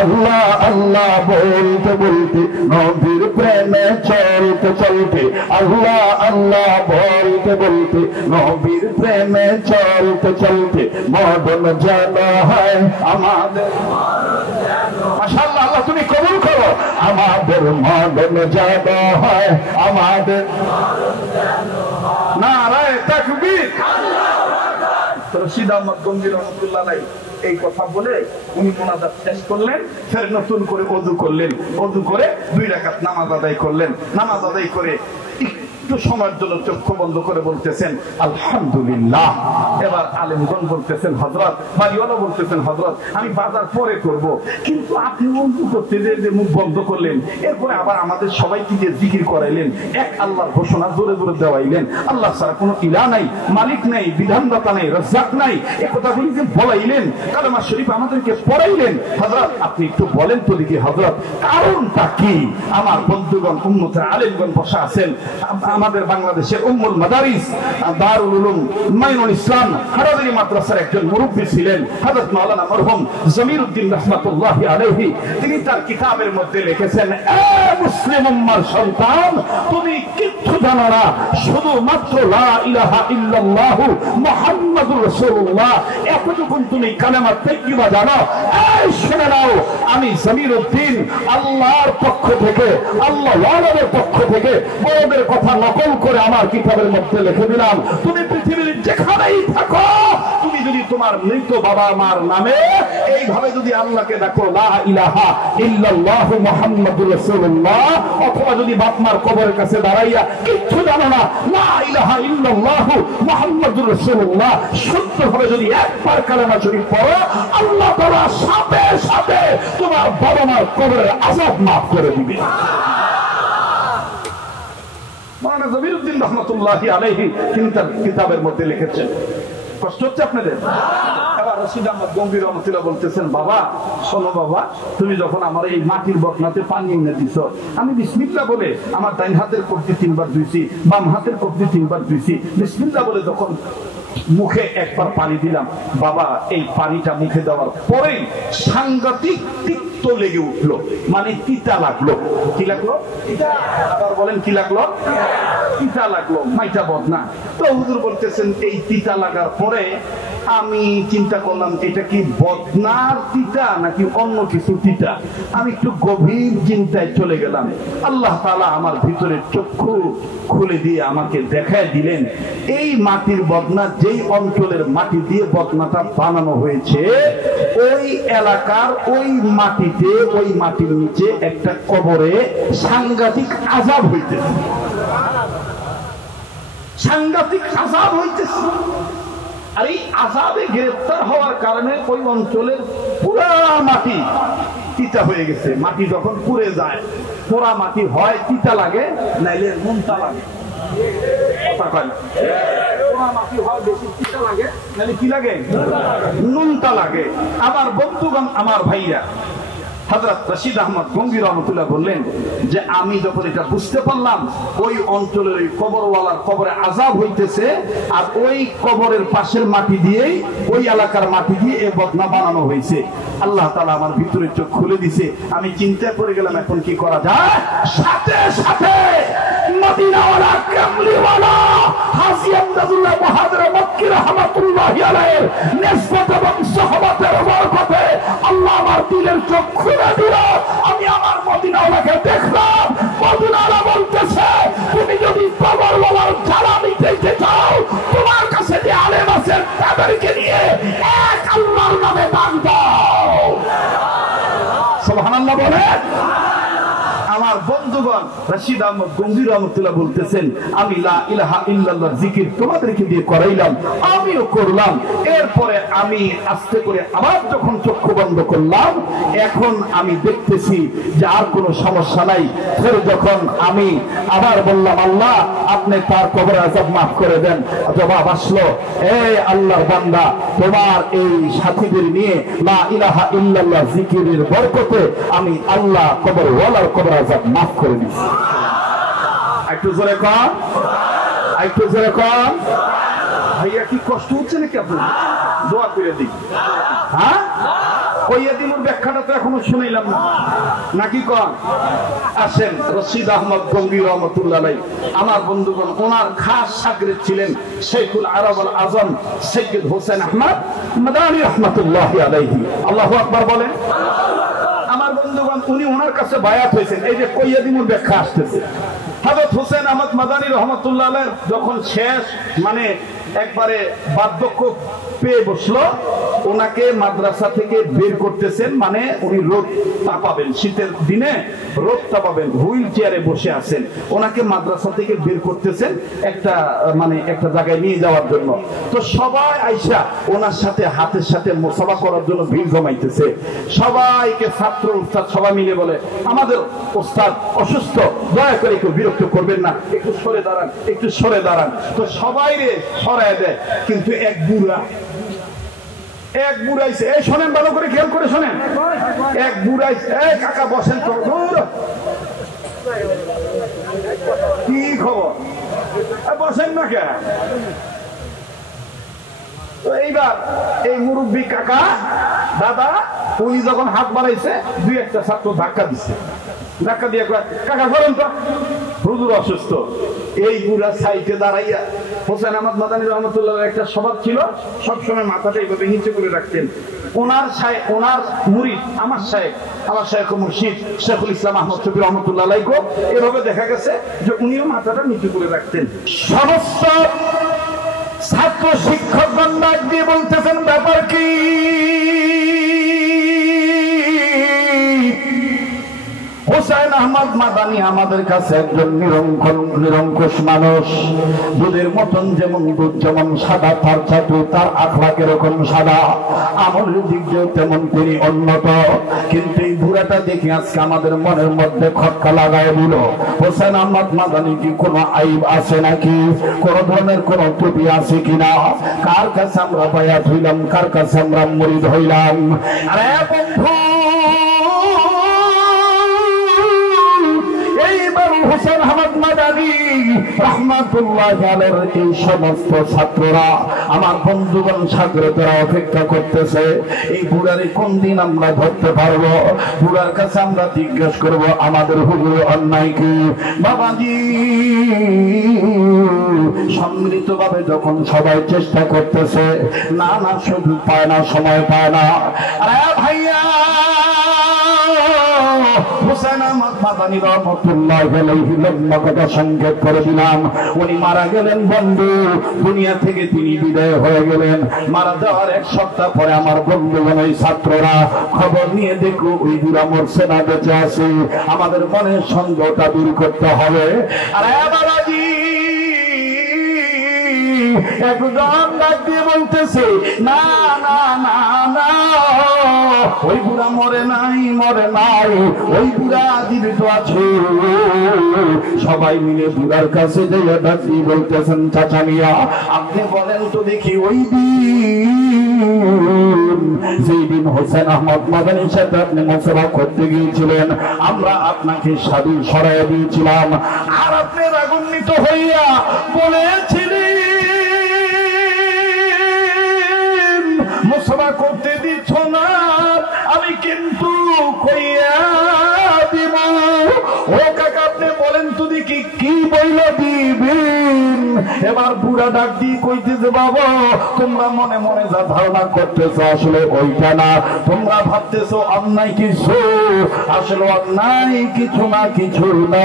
আল্লাহ আল্লাহ বলতে বলতে নবীর প্রেমে চলতে চলতে, আল্লাহ আল্লাহ বলতে বলতে নবীর প্রেমে চলতে চলতে মদন যেন হয় আমাদের। মাশাআল্লাহ, আল্লাহ তুমি কবুল করো। আমাদের মদন যেন হয়, আমাদের নারায়ে তাকবীর। রশিদ আহমদ গঙ্গী রহমতুল্লাহ আলাইহি এই কথা বলে উনি মোনাজাত শেষ করলেন, ফের নতুন করে ওযু করলেন, ওযু করে 2 রাকাত নামাজ আদায় করলেন। নামাজ আদায় করে একটু সময়ের জন্য চক্ষু বন্ধ করে বলতেছেন আলহামদুলিল্লাহ। এবার আলেমগণ বলতেছেন হযরত, বাড়িওয়ালা বলতেছেন হযরত আমি বাজার পরে করব, কিন্তু আপনি ওযু করতে যে মুখ বন্ধ করলেন, এরপরে আবার আমাদের সবাইকে যে জিকির করাইলেন, এক আল্লাহর ঘোষণা জোরে জোরে দেওয়াইলেন, আল্লাহ ছাড়া কোনো ইলাহ নাই, মালিক নাই, বিধানদাতা নাই, রাজ্জাক নাই, এই কথাগুলি যে বলাইলেন, কালেমা শরীফ আমাদেরকে পড়াইলেন, হযরত আপনি একটু বলেন তো দেখি হযরত কারণটা কি? আমার বন্ধুগণ উম্মতে আলেমগণ বসা আছেন, আমাদের বাংলাদেশের উম্মুল মাদারিস দারুল উলুম মাইনুল ইসলাম হারাদারি মাদ্রাসার একজন মুরব্বী ছিলেন হযরত মাওলানা মরহুম জমির উদ্দিন রাহমাতুল্লাহি আলাইহি। তিনি তার কিতাবের মধ্যে লিখেছেন, এ মুসলিম উম্মার সন্তান, তুমি কিচ্ছু জানো না, শুধুমাত্র লা ইলাহা ইল্লাল্লাহু মুহাম্মাদুর রাসূলুল্লাহ এতটুকু তুমি কালেমা তাইয়্যিবা জানো। এই শুনে নাও, আমি জমির উদ্দিন আল্লাহর পক্ষ থেকে, আল্লাহ ওয়ালাদের পক্ষ থেকে বড়দের কথা নকল করে আমার কিতাবের মধ্যে লিখে দিলাম, তুমি পৃথিবীর যেখানেই থাকো, তুমি যদি তোমার মৃত বাবা মার নামে এইভাবে যদি আল্লাহকে ডাকো লা ইলাহা ইল্লাল্লাহু মুহাম্মাদুর রাসূলুল্লাহ, অথবা যদি বাপ মার কবরের কাছে দাঁড়াইয়া কিচ্ছু জানো না লা ইলাহা ইল্লাল্লাহু মুহাম্মাদুর রাসূলুল্লাহ শুদ্ধভাবে যদি একবার কালেমা শরীফ পড়ো, আল্লাহ তাআলা সাথে সাথে তোমার বাবা মার কবরের আযাব মাফ করে দিবে। মাওলানা জমিরউদ্দিন রাহমাতুল্লাহি আলাইহি তিনি তার কিতাবের মধ্যে লিখেছেন। কষ্ট হচ্ছে আপনাদের? এবার রশিদ আহমদ গঙ্গী রহমাতুল্লাহ বলতেছেন, বাবা শোনো বাবা, তুমি যখন আমার এই মাটির বকনাতে পানি এনে দিছো, আমি বিসমিল্লাহ বলে আমার ডাইন হাতের কবজি 3 বার ধুইছি, বাম হাতের কবজি 3 বার ধুইছি, বিসমিল্লাহ বলে যখন মুখে একবার পানি দিলাম, বাবা এই পানিটা মুখে দেওয়ার পরেই সাংঘাতিক তিক্ত লেগে উঠলো, মানে তিতা লাগলো। কি লাগলো? আবার বলেন কি লাগলো? তিতা লাগলো, মাইটা বদনা। তো হুজুর বলতেছেন এই তিতা লাগার পরে আমি চিন্তা করলাম এটা কি বদনার তিতা নাকি অন্য কিছু তিতা। আমি একটু গভীর চিন্তায় চলে গেলাম। আল্লাহ তাআলা আমার ভিতরে চক্ষু খুলে দিয়ে আমাকে দেখায় দিলেন, এই মাটির বদনা যেই অঞ্চলের মাটি দিয়ে বদনাটা বানানো হয়েছে, ওই এলাকার ওই মাটিতে, ওই মাটির নিচে একটা কবরে সাংঘাতিক আযাব হইতেছে, সাংঘাতিক আযাব হইতেছে। আর এই আযাবে গ্রেফতার হওয়ার কারণে ওই অঞ্চলের পুরা মাটি তিতা হয়ে গেছে। মাটি যখন পুড়ে যায়, পোড়া মাটি হয় তিতা লাগে, নাইলে নুনতা লাগে। কথা কয় না? পোড়া মাটি হয় বেশি তিতা লাগে, নাইলে কি লাগে? নুনতা লাগে। আমার বন্ধুগণ, আমার ভাইরা, হযরত রশিদ আহমদ গঙ্গী রহমাতুল্লাহ বললেন যে আমি যখন এটা বুঝতে পারলাম ওই অঞ্চলের ওই কবরওয়ালার কবরে আযাব হইতেছে, আর ওই কবরের পাশের মাটি দিয়েই, ওই এলাকার মাটি দিয়ে এই বদনা বানানো হয়েছে, আল্লাহ তাআলা আমার ভিতরে চোখ খুলে দিছে। আমি চিন্তা করে গেলাম এখন কি করা যায়। সাথে সাথে মদিনাওয়ালা কামলিওয়ালা হাজী আমদাদুল্লাহ মুহাজির মক্কি রাহমাতুল্লাহি আলাইহির নিসবত এবং সাহাবাতের বরকতে আল্লাহ আমার দিলের চোখ খুলে দিল। আমি আমার মদিনাওয়ালাকে দেখলাম, মদিনাওয়ালা বলতেছে, তুমি যদি কবরওয়ালার জ্বালা মিটাইতে চাও, তোমার কাছে যে আলেম আছেন তাদেরকে নিয়ে এক আল্লাহর নামে ডাক দাও। সুবহানাল্লাহ বলেন। আমার বন্ধুগণ রশিদ আহমদ গঙ্গি রহমতুল্লাহ বলতেছেন, আমি লা ইলাহা ইল্লাল্লাহ জিকির তোমাদেরকে দিয়ে করাইলাম, আমিও করলাম। এরপরে আমি আস্তে করে আবার যখন চক্ষু বন্ধ করলাম, এখন আমি দেখতেছি যে আর কোনো সমস্যা নাই। ফের যখন আমি আবার বললাম, আল্লাহ আপনি তার কবর আযাব মাফ করে দেন, জবাব আসলো, এই আল্লাহর বান্দা, তোমার এই সাথীদের নিয়ে লা ইলাহা ইল্লাল্লাহ জিকিরের বরকতে আমি আল্লাহ কবর ওয়ালার কবর আযাব মাফ করে দিয়েছি। একটু জোরে কন, একটু জোরে কন। ভাইয়া কি কষ্ট হচ্ছে নাকি আপনার? দোয়া করে দিই। হ্যাঁ, কইয়াদিমুর ব্যাখ্যাটা তো এখনো শুনাইলাম না, নাকি কন? আসেন, রশিদ আহমদ গঙ্গি রহমতুল্লাহ আলাইহি, আমার বন্ধুগণ, ওনার খাস শাগরিদ ছিলেন শেখুল আরব আল আজম সৈয়দ হোসেন আহমদ মাদানী রহমাতুল্লাহি আলাইহি। আল্লাহু আকবার বলেন। আমার বন্ধুগণ, উনি ওনার কাছে বায়াত হয়েছেন। এই যে কইয়াদিমুর ব্যাখ্যা আসতেছে, হযরত হোসেন আহমদ মাদানী রহমাতুল্লাহ আলাইহি যখন শেষ মানে একবারে বার্ধক্য পেয়ে বসলো, ওনাকে মাদ্রাসা থেকে বের করতেছেন, মানে উনি রোদ তাপাবেন, শীতের দিনে রোদ তাপাবেন, হুইল চেয়ারে বসে আছেন, ওনাকে মাদ্রাসা থেকে বের করতেছেন একটা মানে একটা জায়গায় নিয়ে যাওয়ার জন্য। তো সবাই আইসা ওনার সাথে হাতের সাথে মোসাফা করার জন্য ভিড় জমাইতেছে। সবাইকে ছাত্র উস্তাদ সবাই মিলে বলে, আমাদের ওস্তাদ অসুস্থ, দয়া করে কেউ বিরক্ত করবেন না, একটু সরে দাঁড়ান, একটু সরে দাঁড়ান। তো সবাই রে সরায় দেয়, কিন্তু এক বুড়াইছে, এই শোনেন, ভালো করে খেয়াল করে শোনেন, এক বুড়াইছে, এই কাকা বসেন তো, কি খবর, বসেন না কে? তো এইবার এই মুরব্বী কাকা দাদা উনি যখন হাত বাড়াইছে, দুই একটা ছাত্র ধাক্কা দিচ্ছে, ধাক্কা দিয়ে কাকা করেন তো, হুজুর অসুস্থ। এই বুড়া সাইডে দাঁড়াইয়া, হোসেন আহমদ মাদানী রহমতুল্লাহ একটা স্বভাব ছিল, সবসময় মাথাটা এইভাবে নিচে করে রাখতেন। ওনার মুরিদ আমার শায়েখ মুর্শিদ শেখুল ইসলাম আহমদ শফি রহমতুল্লাহ আলাইহি, এভাবে দেখা গেছে যে উনিও মাথাটা নিচু করে রাখতেন। সমস্ত ছাত্র শিক্ষকগণ ডাক দিয়ে বলতেছেন, ব্যাপার কি? হোসেন আহমদ মাদানী আমাদের কাছে একজন নিরঙ্কুশ মানুষ, দুধের মতন যেমন দুধ যেমন সাদা, তার চাটু তার আখলাক এরকম সাদা, আমলের দিক দিয়ে তেমন তিনি উন্নত। কিন্তু এই বুড়াটা দেখে আজকে আমাদের মনের মধ্যে খটকা লাগায় দিল, হোসেন আহমদ মাদানী কি কোনো আইব আছে নাকি, কোন ধরনের কোন ত্রুটি আছে কিনা, কার কাছে আমরা বায়াত হইলাম, কার কাছে আমরা মুরিদ হইলাম? আরে বন্ধু, হোসেন আহমদ মাদানী রাহমাতুল্লাহি আলাইহির এই সমস্ত ছাত্ররা, আমার বন্ধুগণ ছাত্ররা অপেক্ষা করতেছে, এই বুড়ারে কোন দিন আমরা ধরতে পারবো, বুড়ার কাছে আমরা জিজ্ঞেস করব আমাদের হুজুর অন্যায় কি। বাবাজি সম্মিলিত ভাবে যখন সবাই চেষ্টা করতেছে, না সুযোগ পায় না, সময় পায় না। আরে ভাইয়া, হোসেন আহমদ মাদানী রহমাতুল্লাহি আলাইহি কথা সংক্ষেপ করে দিলাম, উনি মারা গেলেন বন্ধু, দুনিয়া থেকে তিনি বিদায় হয়ে গেলেন। মারা যাওয়ার এক সপ্তাহ পরে আমার বন্ধুগণ এই ছাত্ররা খবর নিয়ে দেখো ওই বুড়া মরছে না, বেঁচে আছে। আমাদের মনের সন্দেহটা দূর করতে হবে। আরে বাবাজি, একজন ডাক দিয়ে বলতেছে, না না না না, ওই বুড়া মরে নাই, ওই বুড়া জীবিত আছে। সবাই মিলে বুড়ার কাছে যেয়ে ডাক দিয়ে বলতেছেন, চাচা মিয়া আপনি বলেন তো দেখি, ওই দিন যেই দিন হোসেন আহমদ মাদানীর সাথে আপনি মুসাফা করতে গিয়েছিলেন, আমরা আপনাকে সাধু সরাইয়া দিয়েছিলাম, আর আপনি রাগান্বিত হইয়া বলেছিলেন মুসাফা করতে দিচ্ছ না, আমি কিন্তু কইয়া দিব। ও কাকা আপনি বলেন তো দেখি, কি বইল দিবেন? এবার বুড়া ডাক দিয়ে কইতেছে, বাবা তোমরা মনে মনে যা ধারণা করতেছো আসলে ওইটা না, তোমরা ভাবতেছো অন্যায় কিছু, আসলে অন্যায় কিছু না, কিছু না।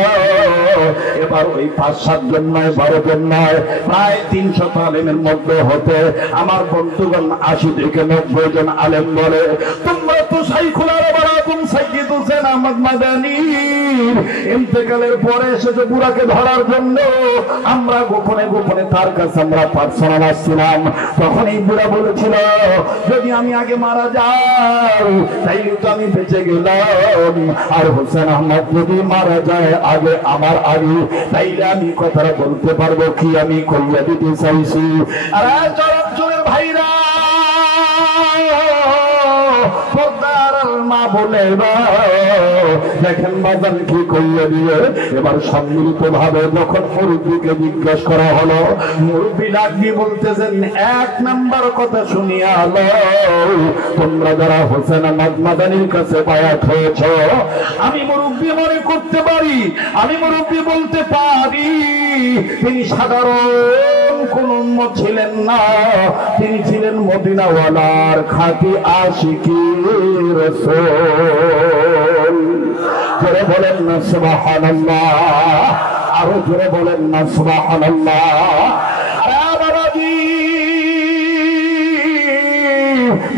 এবার ওই 5-7 জন নয়, 12 জন নয়, প্রায় 300 আলেমের মধ্যে হতে আমার বন্ধুগণ 80 থেকে 90 জন আলেম বলে, তোমরা তো শাইখুল আরব আলাকুম সাইয়্যিদ হোসেন আহমদ মাদানী ইন্তেকালের পরে এসেছে বুড়াকে ধরার জন্য। আমরা গোপনে গোপনে তার কাছে আমরা পার্সোনাল আসছিলাম। তখন এই বুড়া বলেছিল, যদি আমি আগে মারা যাই তাইলে তো আমি বেঁচে গেলাম, আর হোসেন আহমদ যদি মারা যায় আগে আমার আগে, তাইলে আমি কথাটা বলতে পারবো কি আমি কইয়া দিতে চাইছি। আর চরঞ্চলের ভাইরা মা বলে দেখেন বাজান কি কইয়া দিয়ে। এবার সম্মিলিত ভাবে যখন মুরব্বীকে জিজ্ঞেস করা হলো, মুরব্বী ডাক দিয়ে বলতেছেন, এক নাম্বার কথা শুনিয়া আলো, তোমরা যারা হোসেন আহমদ মাদানির কাছে বায়াত হয়েছ, আমি মুরব্বী মনে করতে পারি, আমি মুরব্বী বলতে পারি, তিনি সাধারণ কোন উম্মত ছিলেন না, তিনি ছিলেন মদিনাওয়ালার খাঁটি আশিকি রাসূল। জোরে বলেন না সুবহানাল্লাহ, আরো জোরে বলেন না সুবহানাল্লাহ।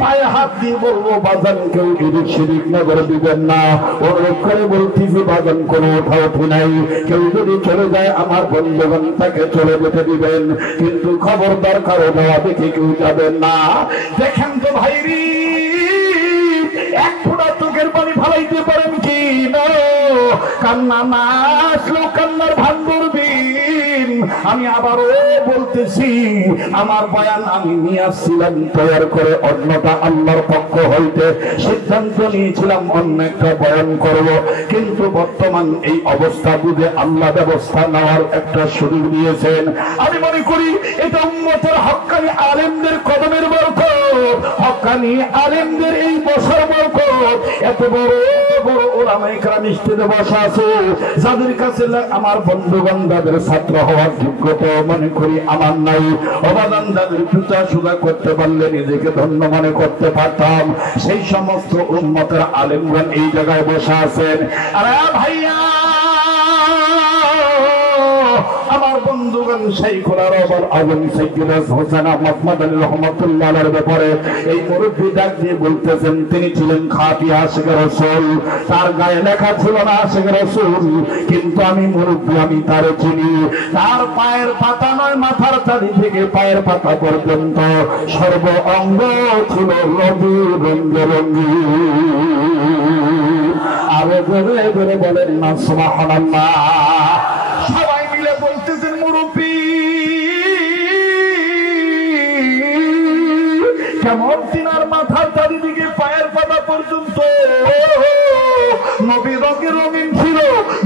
পায়ে হাত দিয়ে বলবো বাজান কেউ এদিক সেদিক নজর দিবেন না, অনুরোধ করে বলতেছি বাজান কোনো ওঠাউঠি নাই, কেউ যদি চলে যায় আমার বন্ধুগণ তাকে চলে যেতে দিবেন, কিন্তু খবরদার কারো দেওয়া দেখে কেউ যাবেন না। দেখেন তো ভাইরি, এক ফোঁটা চোখের পানি ফালাইতে পারেন কি না? কান্না না আসলেও কান্নার ভান করবেন। আমি আবারও বলতেছি, আমার বয়ান আমি নিয়ে আসছিলাম তৈয়ার করে, অন্যটা আল্লাহর পক্ষ হইতে সিদ্ধান্ত নিয়েছিলাম অন্য একটা বয়ান করব, কিন্তু বর্তমান এই অবস্থা বুঝে আল্লাহ ব্যবস্থা নেওয়ার একটা সুযোগ দিয়েছেন। আমি মনে করি এটা উম্মতের হক্কানি আলেমদের কদমের বরকত, হক্কানি আলেমদের এই বসার বরকত। এত বড় বড় ওলামায়ে কেরাম স্টেজে বসা আছে, যাদের কাছে আমার বন্ধুগণ যাদের ছাত্র হওয়ার যোগ্যতা মনে করি আমার নাই, অবাদান যাদের পূজা সুজা করতে পারলে নিজেকে ধন্য মনে করতে পারতাম, সেই সমস্ত উম্মতের আলেমগণ এই জায়গায় বসা আছেন। আরে ভাইয়া, আমার বন্ধুগণ শাইখুল আরব আজম সাইয়্যিদ হোসেন আহমদ মাদানী রাহমাতুল্লাহ আলাইহির ব্যাপারে এই মুরব্বি ডাক দিয়ে বলতেছেন, তিনি ছিলেন খাঁটি আশিক রাসূল। তার গায়ে লেখা ছিল না আশিক রাসূল, কিন্তু আমি মুরব্বি, আমি তারে চিনি। তার পায়ের পাতা নয়, মাথার তালি থেকে পায়ের পাতা পর্যন্ত সর্ব অঙ্গ ছিল রবি রঙ্গে রঙ্গি। আরো জোরে জোরে বলেন না সুবহানাল্লাহ। সবাই মিলে বলতেছেন, মুরব্বি কেমন তিনার মাথার তালি দিকে পায়ের পাতা পর্যন্ত নবী রঙে রঙিন ছিল।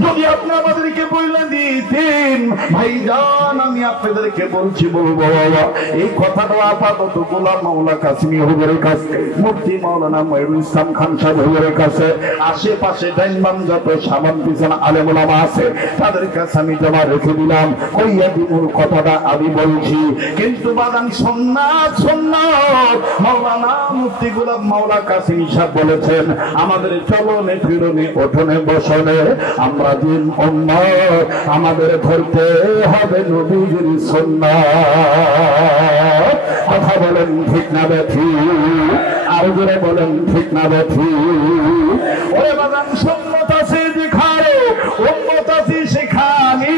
যদি আপনি আমাদেরকে বলে দিতেন ভাইজান, আমি আপনাদেরকে বলছি, বলবো বাবা এই কথাটা আপাতত গোলাম মাওলা কাসিমি হুজুরের কাছে, মুফতি মাওলানা মঈনুল ইসলাম খান সাহেব হুজুরের কাছে, আশেপাশে ডাইনবাম যত সামান পিছন আলেম ওলামা আছে তাদের কাছে আমি জমা রেখে দিলাম। কইয়া দিমুর কথাটা আমি বলছি, কিন্তু বাদান সুন্নাত সুন্নাত। মাওলানা মুফতি গোলাম মাওলা কাসিমি সাহেব বলেছেন, আমাদের চলনে ফিরনে ওঠনে বসনে আমরা দিন উম্মত, আমাদের ধরতে হবে নবীজির সুন্নাত। কথা বলেন ঠিক না বেঠিক? আর জোরে বলেন ঠিক না বেঠিক? ওরে বাজান, সুন্নাত আছে যেখানে, উম্মত আছে সেখানে।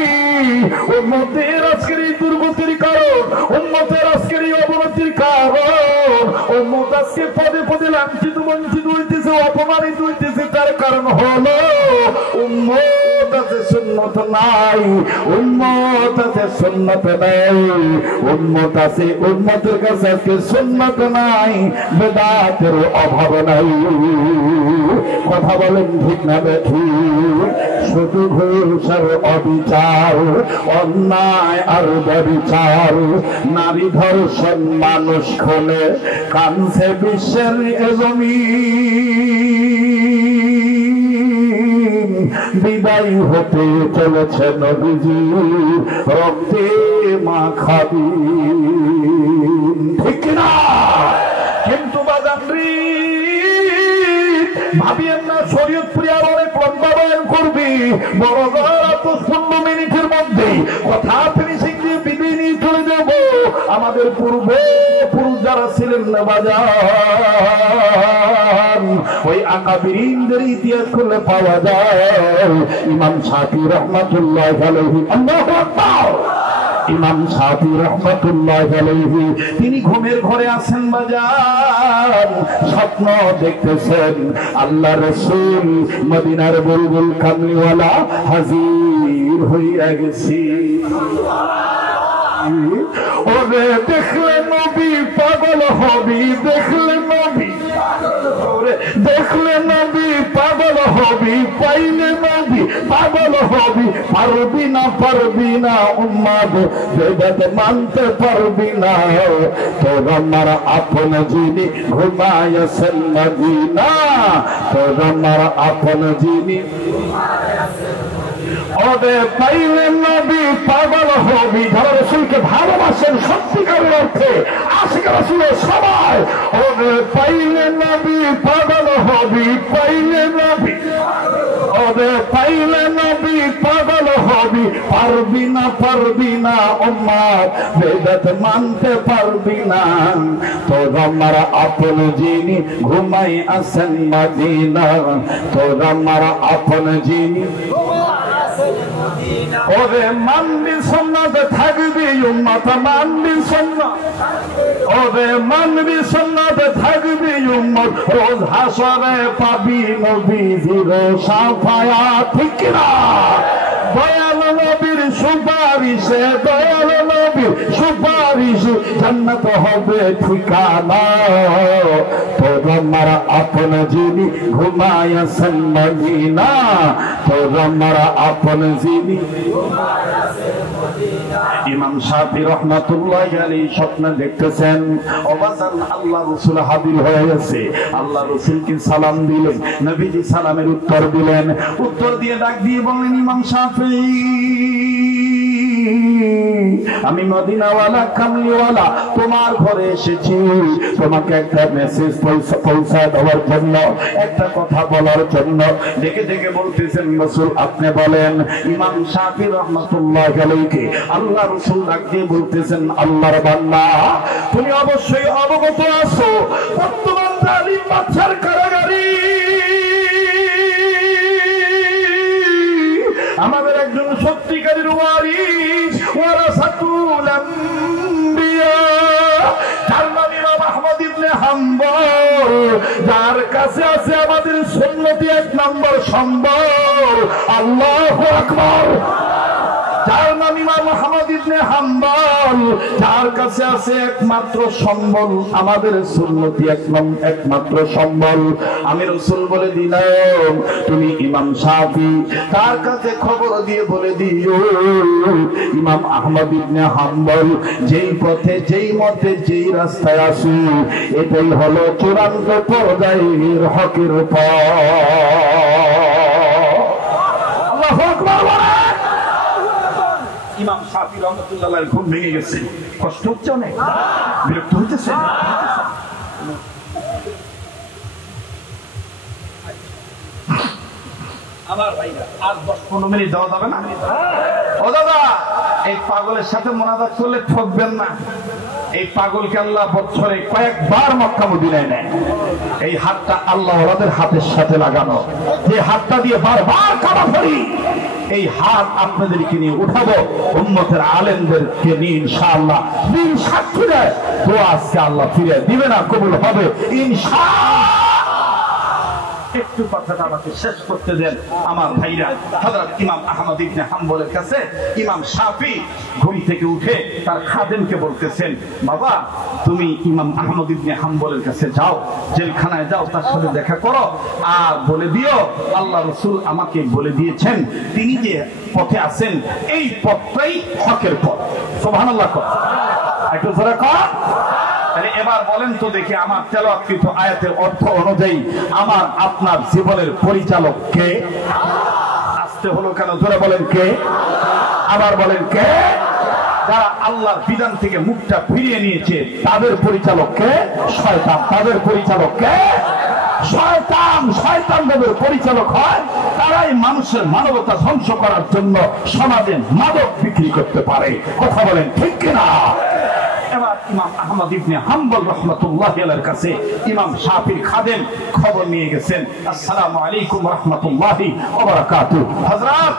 উম্মতের আজকের এই দুর্গতির কারণ, উম্মতের আজকের এই অবনতির কারণ, উম্মত আজকে পদে পদে লাঞ্ছিত বঞ্চিত হইতেছে, অপমানিত হইতেছে, তার কারণ হলো উম্মত আছে সুন্নাত নাই, উম্মত আছে সুন্নাত নাই, উম্মত আছে, উম্মতের কাছে আজকে সুন্নাত নাই, বেদাতের অভাব নাই। কথা বলেন ঠিক না বেঠিক? শুধু ঘুষ আর অবিচার, অন্যায় আর ব্যভিচার, নারী ধর্ষণ, মানুষ খুনে কাঁদছে বিশ্বের এ জমিন। বিদায় হতে চলেছে নবীজি রক্তে মাখা দিন, ঠিক না? কিন্তু বাজানরি ভাবিয়েন না শরীয়তপুরে আর অনেক লম্বা বয়ান করবি, বড় তো 15 মিনিটের মধ্যে কথা ফিনিশিং দিয়ে বিদায় নিয়ে চলে যাব। আমাদের পূর্বে পুরুষ যারা ছিলেন না বাজান, ওই আকাবিরিনদের ইতিহাস করলে পাওয়া যায় ইমাম শাফি রহমাতুল্লাহ আলাইহি। আল্লাহু আকবার। ইমাম শাফি রহমাতুল্লাহ আলাইহি তিনি ঘুমের ঘরে আছেন বাজার, স্বপ্ন দেখতেছেন আল্লাহ রাসূল মদিনার বুলবুল কামলিওয়ালা হাজির হইয়া গেছি। ওরে দেখলে নবী পাগল হবি, দেখলে নবী, দেখলে নবী পাগল হবি, পাইলে নবী পাগল হবি, পারবি না উম্মাদ বেদাত মানতে পারবি না। তোর আমার আপন যিনি ঘুমায়াছেন মদিনা, তোর আমার আপন যিনি ওরে পাইলে নবী পাগল হবি। যারা রাসূলকে ভালোবাসেন সত্যিকারের অর্থে আশিক রাসূলের সবাই, ওরে পাইলে নবী পাগল হবি, পাইলে নবী, ওরে পাইলে নবী পাগল হবি, পারবি না উম্মত বেদাত মানতে পারবি না। তোর আমার আপন যিনি ঘুমাই আছেন মদিনা, তোর আমার আপন যিনি ওরে মানবি সুন্নাত থাকবি উম্মত, মানবি সুন্নাত, ওরে মানবি সুন্নাত থাকবি উম্মত, রোজ হাসরে পাবি নবীজির শাফায়াত। ঠিক কিনা? দয়াল নবীর সুপারিশে, দয়াল নবীর সুপারিশে জান্নাত হবে ঠিকানা। তোর আমার আপন যিনি ঘুমায়াছেন মদিনা, তোর আমার আপন যিনি। ইমাম শাফি রহমাতুল্লাহ আলাইহি স্বপ্ন দেখতেছেন অবাজান আল্লাহ রাসূল হাজির হয়ে গেছে। আল্লাহ রাসূলকে সালাম দিলেন, নবীজি সালামের উত্তর দিলেন, উত্তর দিয়ে ডাক দিয়ে বললেন ইমাম শাফি আমি মদিনাওয়ালা কামলিওয়ালা তোমার ঘরে এসেছি তোমাকে একটা মেসেজ পৌঁছায় দেওয়ার জন্য, একটা কথা বলার জন্য। দেখে দেখে বলতেছেন রাসূল আপনি বলেন। ইমাম শাফি রাহমাতুল্লাহ আলাইহি আল্লাহ রাসূল ডাক দিয়ে বলতেছেন আল্লাহর বান্দা তুমি অবশ্যই অবগত আছো বর্তমান জালিম বাদশার কারাগারে আমাদের একজন সত্যিকারের ওয়ারিস ওয়ারাসাতুল আম্বিয়া যার নাম ইমাম আহমদ ইবনে হাম্বল, যার কাছে আছে আমাদের সুন্নতি এক নম্বর সম্বল। আল্লাহু আকবার। যার নাম ইমাম আহমদ ইবনে হাম্বল, যার কাছে আছে একমাত্র সম্বল আমাদের সুন্নতি একমাত্র সম্বল। আমি রাসূল বলে দিলাম তুমি ইমাম শাফি তার কাছে খবর দিয়ে বলে দিও ইমাম আহমদ ইবনে হাম্বল যেই পথে যেই মতে যেই রাস্তায় আসে এটাই হলো চূড়ান্ত পর্যায়ের হকের পথ। আল্লাহু আকবার। ইমাম শাফি রহমাতুল্লাহ আলাইহি ঘুম ভেঙে গেছে। কষ্ট হচ্ছে, অনেক বিরক্ত হইতেছে। আমার ভাইরা আর 10-15 মিনিট দেওয়া যাবে না? ও দাদা এই পাগলের সাথে মোনাজাত করলে ঠকবেন না। এই পাগলকে আল্লাহ বছরে কয়েকবার মক্কা মদিনায় নেয়। এই হাতটা আল্লাহ ওদের হাতের সাথে লাগানো, যে হাতটা দিয়ে বারবার কাবা করি এই হাত আপনাদেরকে নিয়ে উঠাবো, উম্মতের আলেমদেরকে নিয়ে ইনশাআল্লাহ দিন সাক্ষী দেয় তো আজকে আল্লাহ ফিরে দিবে না, কবুল হবে ইনশাআল্লাহ। একটু কথাটা আমাকে শেষ করতে দেন আমার ভাইরা। হযরত ইমাম আহমদ ইবনে হাম্বলের কাছে ইমাম শাফি ঘুম থেকে উঠে তার খাদেমকে বলতেছেন বাবা তুমি ইমাম আহমদ ইবনে হাম্বলের কাছে যাও, জেলখানায় যাও, তার সাথে দেখা করো আর বলে দিও আল্লাহ রাসূল আমাকে বলে দিয়েছেন তিনি যে পথে আছেন এই পথটাই হকের পথ। সুবহানাল্লাহ। একটু জোরে কর। তাহলে এবার বলেন তো দেখি আমার তেলাওয়াতকৃত আয়াতের অর্থ অনুযায়ী আমার আপনার জীবনের পরিচালক কে? আসতে হলো কেন? জোরে বলেন কে? আবার বলেন কে? যারা আল্লাহর বিধান থেকে মুখটা ফিরিয়ে নিয়েছে তাদের পরিচালক কে? শয়তান। তাদের পরিচালক কে? শয়তান। শয়তান যাদের পরিচালক হয় তারাই মানুষের মানবতা ধ্বংস করার জন্য সমাজে মাদক বিক্রি করতে পারে। কথা বলেন ঠিক কিনা? এবার ইমাম আহমদ ইবনে হাম্বল রাহমাতুল্লাহি আলাইহির কাছে ইমাম শাফির খাদেম খবর নিয়ে গেছেন, আসসালামু আলাইকুম রাহমাতুল্লাহি ওয়া বারাকাতুহু। হযরত,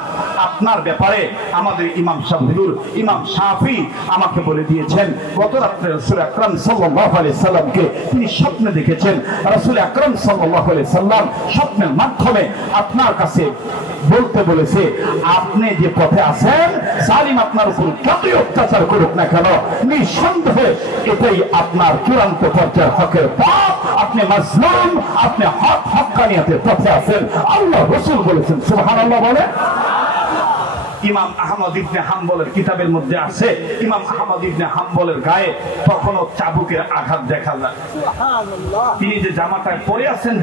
আপনার ব্যাপারে আমাদের ইমাম হুজুর ইমাম শাফি আমাকে বলে দিয়েছেন, গত রাত্রে রাসূল আকরাম সাল্লাল্লাহু আলাইহি সাল্লামকে তিনি স্বপ্নে দেখেছেন। রাসূল আকরাম সাল্লাল্লাহু আলাইহি সাল্লাম স্বপ্নের মাধ্যমে আপনার কাছে বলতে বলেছে, আপনি যে পথে আছেন জালিম আপনার উপর যতই অত্যাচার করুক না কেন, নিঃসন্দেহে এটাই আপনার চূড়ান্ত পর্যায়ের হকের পথ। আপনি মাজলুম, আপনি হক হক্কানিয়াতের পথে আছেন। আল্লাহ রাসূল বলেছেন, সুবহানাল্লাহ বলে। ইমাম আহমদ ইবনে হাম্বলের কিতাবের মধ্যে আছে, ইমাম আহমদ ইবনে হাম্বলের গায়ে তখনও চাবুকের আঘাত দেখা যায়। তিনি যে জামাটায় পরে আছেন,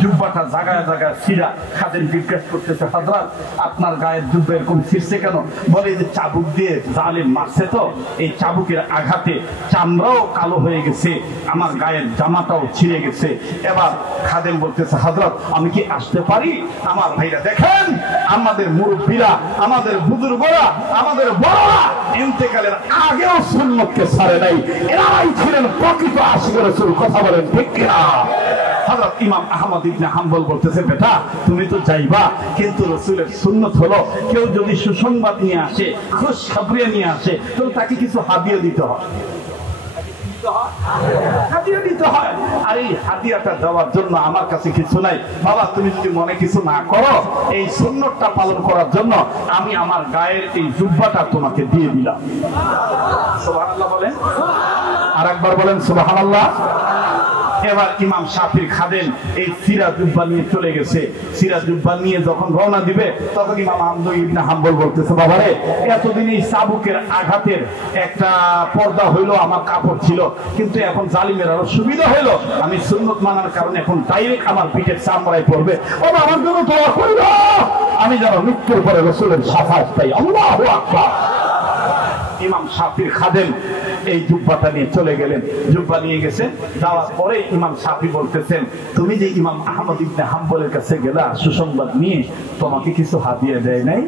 জুব্বাটা জায়গায় জায়গায় ছিঁড়া। খাদেম জিজ্ঞেস করতেছে, হযরত আপনার গায়ের জুব্বা এরকম ছিঁড়ছে কেন? বলে যে চাবুক দিয়ে জালিম মারছে, তো এই চাবুকের আঘাতে চামড়াও কালো হয়ে গেছে, আমার গায়ের জামাটাও ছিঁড়ে গেছে। এবার খাদেম বলতেছে, হযরত আমি কি আসতে পারি? আমার ভাইরা দেখেন, আমাদের মুরব্বীরা, আমাদের বুজুর্গরা, আমাদের বড়রা ইন্তেকালের আগেও সুন্নতকে ছাড়ে নাই। এরাই ছিলেন প্রকৃত আশিকের রাসূল। কথা বলেন ঠিক কিনা? হযরত ইমাম আহমদ ইবনে হাম্বল বলতেছে, বেটা তুমি তো যাইবা, কিন্তু রাসূলের সুন্নত হলো কেউ যদি সুসংবাদ নিয়ে আসে, খুশখবরি নিয়ে আসে, তো তাকে কিছু হাদিয়া দিতে হয়। হাদিয়া দিতে হয়। আর এই হাদিয়াটা দেওয়ার জন্য আমার কাছে কিছু নাই। বাবা তুমি যদি মনে কিছু না করো, এই সুন্নতটা পালন করার জন্য আমি আমার গায়ের এই জুব্বাটা তোমাকে দিয়ে দিলাম। সুবহানাল্লাহ বলেন, আরেকবার বলেন সুবহানাল্লাহ। এবার ইমাম শাফির খাদেম এই সিরা জুব্বা নিয়ে চলে গেছে। সিরা জুব্বা নিয়ে যখন রওনা দিবে, তখন ইমাম আহমদ ইবনে হাম্বল বলতেছে, বাবারে এতদিন এই চাবুকের আঘাতের একটা পর্দা হইলো, আমার কাপড় ছিল, কিন্তু এখন জালিমের আরো সুবিধা হইলো, আমি সুন্নত মানার কারণে এখন ডাইরেক্ট আমার পিঠের চামড়ায় পড়বে। বাবা আমার জন্য দোয়া কইল, আমি যেন মৃত্যুর পরে রাসূলের শাফাআত পাই। আল্লাহু আকবার। ইমাম শাফির খাদেম এই জুব্বাটা নিয়ে চলে গেলেন। জুব্বা নিয়ে গেছেন, যাওয়ার পরে ইমাম শাফি বলতেছেন, তুমি যে ইমাম আহমদ ইবনে হাম্বলের কাছে গেলা সুসংবাদ নিয়ে, তোমাকে কিছু হাদিয়া দেয় নাই?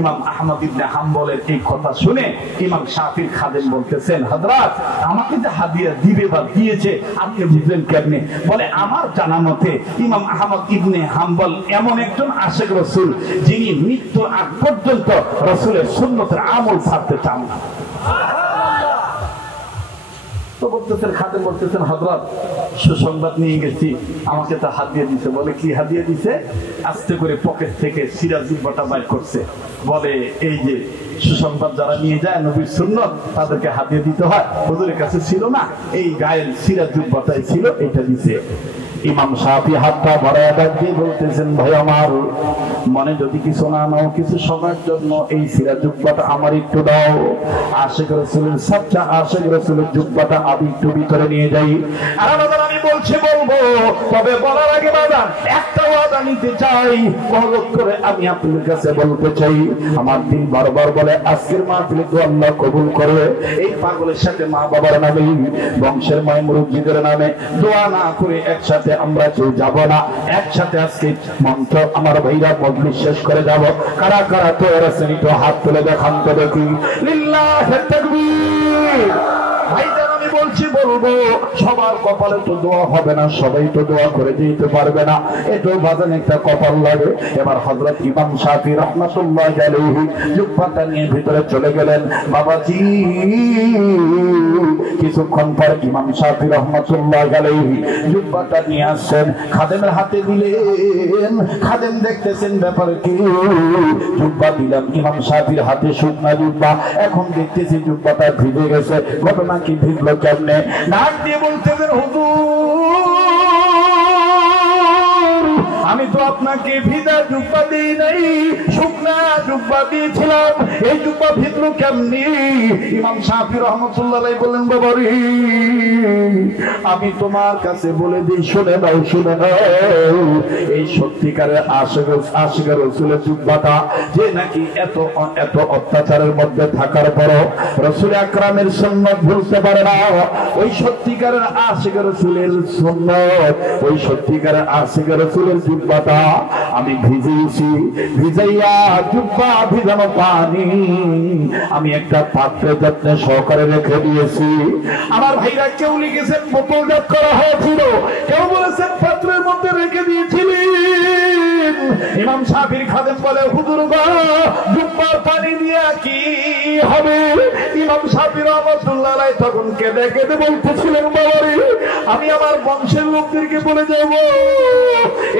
ইমাম আহমদ ইবনে হাম্বলের এই কথা শুনে ইমাম শাফির খাদেম বলতেছেন, হযরত আমাকে যে হাদিয়া দিবে বা দিয়েছে আপনি বুঝলেন কেমনে? বলে, আমার জানা মতে ইমাম আহমদ ইবনে হাম্বল এমন একজন আশিক রাসূল যিনি মৃত্যুর আগ পর্যন্ত রাসূলের সুন্নতের আমল ছাড়তে চান না। তো বলতেছেন, খাদেম বলতেছেন, হযরত সুসংবাদ নিয়ে গেছি, আমাকে তা হাদিয়া দিছে। বলে, কি হাদিয়া দিছে? আস্তে করে পকেট থেকে সিরা জুব্বাটা বাইর করছে। বলে, এই যে সুসংবাদ যারা নিয়ে যায় নবীর সুন্নত, তাদেরকে হাদিয়া দিতে হয়, হুজুরের কাছে ছিল না, এই গায়ের সিরা জুব্বাটাই ছিল, এটা দিছে। ইমাম শাফি হাতটা ভরায় দিয়ে বলতেছেন, ভাই আমার মনে যদি কিছু না নাও, কিছু সময়ের জন্য এই সিরা জুব্বাটা আমার একটু দাও। আশিক রাসূলের সাচ্চা আশিক রাসূলের জুব্বাটা আমি একটু ভিতরে নিয়ে যাই। আর আমি বলছি বলবো, তবে বলার আগে বাজান একটা ওয়াদা নিতে চাই, অনুরোধ করে আমি আপনাদের কাছে বলতে চাই। আমার দিন বারবার বলে আজকের মাহফিলে তো আল্লাহ কবুল করবে। এই পাগলের সাথে মা বাবার নামে, বংশের মায় মুরব্বীদের নামে দোয়া না করে একসাথে আমরা কেউ যাব না। একসাথে আজকে মন্ত্র আমার ভাইরা মজলিস শেষ করে যাব। কারা কারা তো আছেন তো হাত তুলে দেখান তো দেখি। লিল্লাহি তাকবীর। ভাইজান আমি বলছি বলবো, সবার কপালে তো দোয়া হবে না, সবাই তো দোয়া করে দিতে পারবে না, এটাও বাজান একটা কপাল লাগে। এবার হযরত ইমাম শাফি রাহমাতুল্লাহি আলাইহি জুব্বাটা নিয়ে ভিতরে চলে গেলেন। বাবাজি কিছুক্ষণ পর ইমাম শাফি রাহমাতুল্লাহি আলাইহি জুব্বাটা নিয়ে আসেন, খাদেমের হাতে দিলেন। খাদেম দেখতেছেন ব্যাপার কি, জুব্বা দিলাম ইমাম শাফির হাতে, শুকনা জুব্বা, এখন দেখতেছি জুব্বাটা ভিজে গেছে। ঘটনা কি ভিজলো কেমনে? ডাক দিয়ে বলতেছেন, হুজুর আমি তো আপনাকে ভিজা জুব্বা দিই নাই, শুকনা জুব্বা দিয়েছিলাম, এই জুব্বা ভিজলো কেমনি? ইমাম শাফি রাহমাতুল্লাহি আলাইহি বললেন, বাবারে আমি তোমার কাছে বলে দিই, শুনে নাও শুনে নাও, এই সত্যিকারের আশিক রাসূলের জুব্বাটা যে নাকি এত এত অত্যাচারের মধ্যে থাকার পরও রাসূল আকরামের সুন্নাত ভুলতে পারে না, ওই সত্যিকারের আশিক রাসূলের সুন্নাত, ওই সত্যিকারের আশিক রাসূলের জুব্বাটা আমি ভিজিয়েছি, ভিজাইয়া জুব্বা ভিজানো পানি আমি একটা পাত্রে যত্নে সহকারে রেখে দিয়েছি। আমার ভাইরা কেউ লিখেছেন বোতলজাত করা হয়েছিল, কেউ বলেছেন পাত্রের মধ্যে রেখে দিয়েছিলেন। ইমাম শাফির খাদেম বলে হুজুর গো জুব্বার পানি দিয়া কি হবে? ইমাম শাফির রহমাতুল্লাহ আলাইহি তখন কেঁদে কেঁদে বলতেছিলেন বাবারে আমি আমার বংশের লোকদেরকে বলে যাব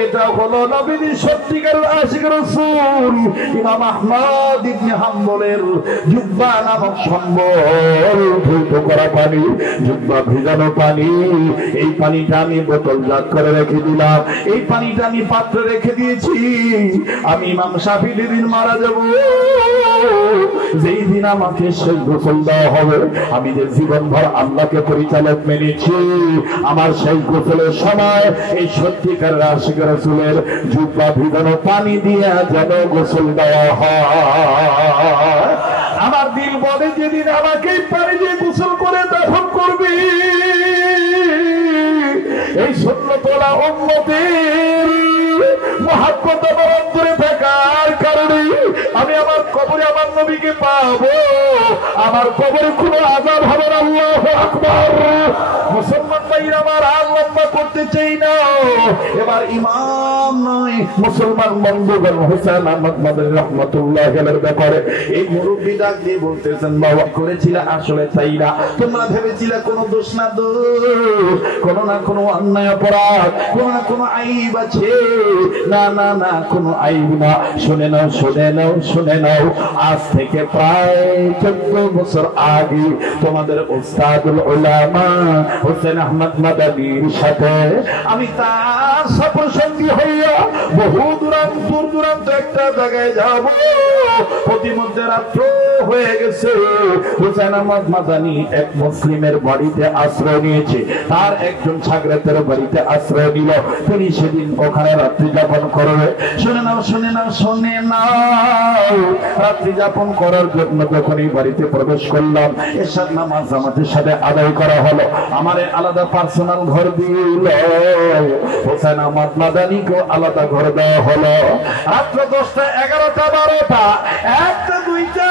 এটা হলো নবীর সত্যিকারের আশিক রাসূল ইমাম আহমদ ইবনে হাম্বলের জুব্বা নামক সম্বল ধৌত করা পানি, জুব্বা ভিজানো পানি। এই পানিটা আমি বোতলজাত করে রেখে দিলাম, এই পানিটা আমি পাত্রে রেখে দিয়েছি। আমি ইমাম শাফি যেদিন মারা যাব, যেই দিন আমাকে শেষ গোসল দেওয়া হবে, আমি যে জীবনভর আল্লাহকে পরিচালক মেনেছি, আমার শেষ গোসলের সময় এই সত্যিকার আশিক রাসূলের জুব্বা ভিজানো পানি দিয়ে যেন গোসল দেওয়া হয়। আমার দিল বলে যেদিন আমাকে পানি দিয়ে গোসল করে দাফন করবি, এই সুন্নতওয়ালা উম্মতের মহব্বত আমার অন্তরে থাকার কারণে আমি আমার কবরে আমার নবীকে পাবো, আমার কবরে কোনো আযাব হবে না। আল্লাহু আকবার। মুসলমান ভাইরা আমার আর লম্বা করতে চাই না, এবার ইমাম নয় মুসলমান বন্ধুগণ হোসেন আহমদ মাদানী রাহমাতুল্লাহ আলাইহির ব্যাপারে এই মুরব্বি ডাক দিয়ে বলতেছেন বাবা করেছিল আসলে তাই না, তোমরা ভেবেছিলে কোনো দোষ না, দোষ কোনো না কোনো অন্যায় অপরাধ, কোনো না কোনো আইব আছে। না না না, কোনো আইব না। শুনে নাও শুনে নাও শুনে নাও, আজ থেকে প্রায় 14 বছর আগে তোমাদের উস্তাদুল উলামা হোসেন আহমদ মাদানীর সাথে আমি তার সফরসঙ্গী হইয়া বহু দূর দূরান্ত একটা জায়গায় যাব। প্রতিমধ্যে রাত্র হয়ে গেছে, হোসেন আহমদ মাদানী এক মুসলিমের বাড়িতে আশ্রয় নিয়েছে, তার একজন ছাগরাতের বাড়িতে আশ্রয় নিল। তিনি সেদিন ওখানে রাত্রি যাপন করবে। শুনে নাও শুনে নাও শুনে নাও, রাত্রি যাপন করার জন্য যখন এই বাড়িতে প্রবেশ করলাম, এশার নামাজ আমাদের সাথে আদায় করা হলো। আমার আলাদা পার্সোনাল ঘর দিল, হোসেন আহমদ মাদানীকে আলাদা ঘর দেওয়া হলো। রাত্র 10টা 11টা 12টা 1টা 2টা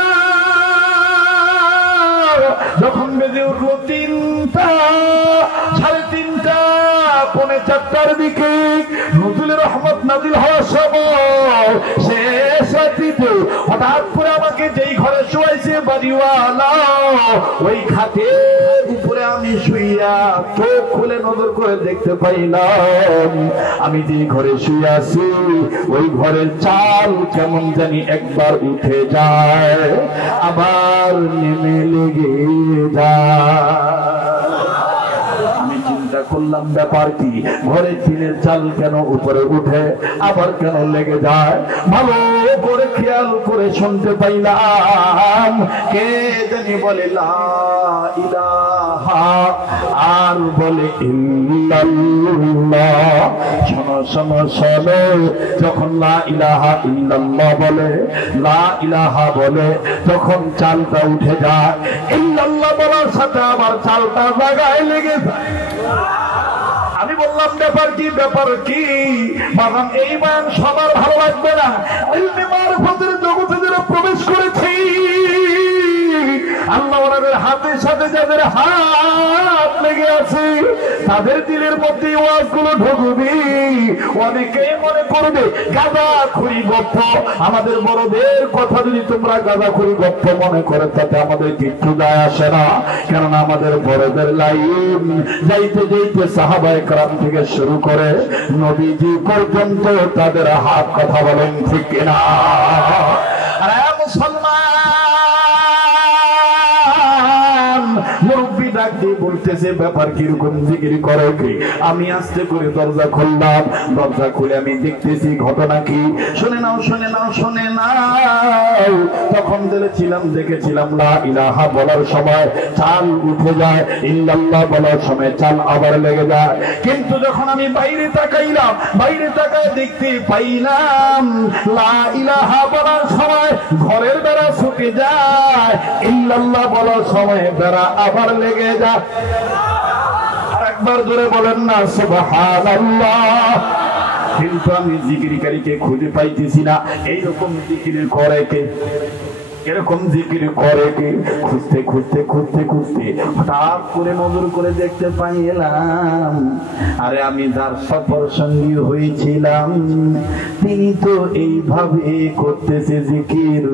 যখন বেজে উঠলো 3টা 3:30 পৌনে 4টার দিকে নজরুলের রহমত নাজিল হওয়ার সময় শেষ রাত্রিতে হঠাৎ করে আমাকে যেই ঘরে শোয়াইছে বাড়িওয়ালা, ওই খাটের উপরে আমি শুইয়া চোখ খুলে নজর করে দেখতে পাইলাম আমি যে ঘরে শুয়ে আছি ওই ঘরের চাল কেমন জানি একবার উঠে যায় আবার নেমে লেগে যায়। আমি চিন্তা করলাম ব্যাপার কি, ঘরের টিনের চাল কেন উপরে উঠে আবার কেন লেগে যায়। ভালো করে খেয়াল করে শুনতে পাইলাম কে জানি বলে লা ইলাহা আর বলে ইল্লাল্লাহ। শোনো শোনো শোনো, যখন লা ইলাহা ইল্লাল্লাহ বলে, লা ইলাহা বলে, তখন চালটা উঠে যায়। ইল্লাল্লাহ বলার সাথে আবার চালটা জায়গায় লেগে যায়। আমি বললাম ব্যাপার কি ব্যাপার কি বাবা, এই মান সবার ভালো লাগবে না। ইলমে মারফতের জগতে যারা প্রবেশ করেছে, আল্লাহ ওনাদের হাতের সাথে যাদের হাত লেগে আছে তাদের দিলের মধ্যে ওয়াজগুলো ঢুকবে। অনেকেই মনে করবে গাঁজাখুরি গপ্প, আমাদের বড়দের কথা যদি তোমরা গাঁজাখুরি গপ্প মনে করে তাতে আমাদের কিচ্ছু যায় আসে না। কেননা আমাদের বড়দের লাইন যাইতে যাইতে সাহাবায়ে কেরাম থেকে শুরু করে নবীজি পর্যন্ত তাদের হাত, কথা বলেন ঠিক কিনা? আরে মুসলমান মুরব্বি ডাক দিয়ে বলতেছে ব্যাপার কিরকম, জিকির করে কি? আমি আস্তে করে দরজা খুললাম, দরজা খুলে আমি দেখতেছি ঘটনা কি। শুনে নাও শুনে নাও শুনে নাও, তখন দেখেছিলাম লা ইলাহা বলার সময় চাল উঠে যায়, ইল্লাল্লাহ বলার সময় চাল আবার লেগে যায়। কিন্তু যখন আমি বাইরে তাকাইলাম, বাইরে তাকায় দেখতে পাইলাম লা ইলাহা বলার সময় ঘরের বেড়া ছুটে যায়, ইল্লাল্লাহ বলার সময় বেড়া আবার লেগে যায়। আর একবার জোরে বলেন না সুবহানাল্লাহ। কিন্তু আমি জিকিরকারীকে খুঁজে পাইতেছি না। এইরকম জিকির করে কে? এরকম জিকির করে কে? খুঁজতে খুঁজতে খুঁজতে খুঁজতে হঠাৎ করে নজর করে দেখতে পাইলাম, আরে আমি যার সফর সঙ্গী হয়েছিলাম তিনি তো এইভাবে করতেছে জিকির,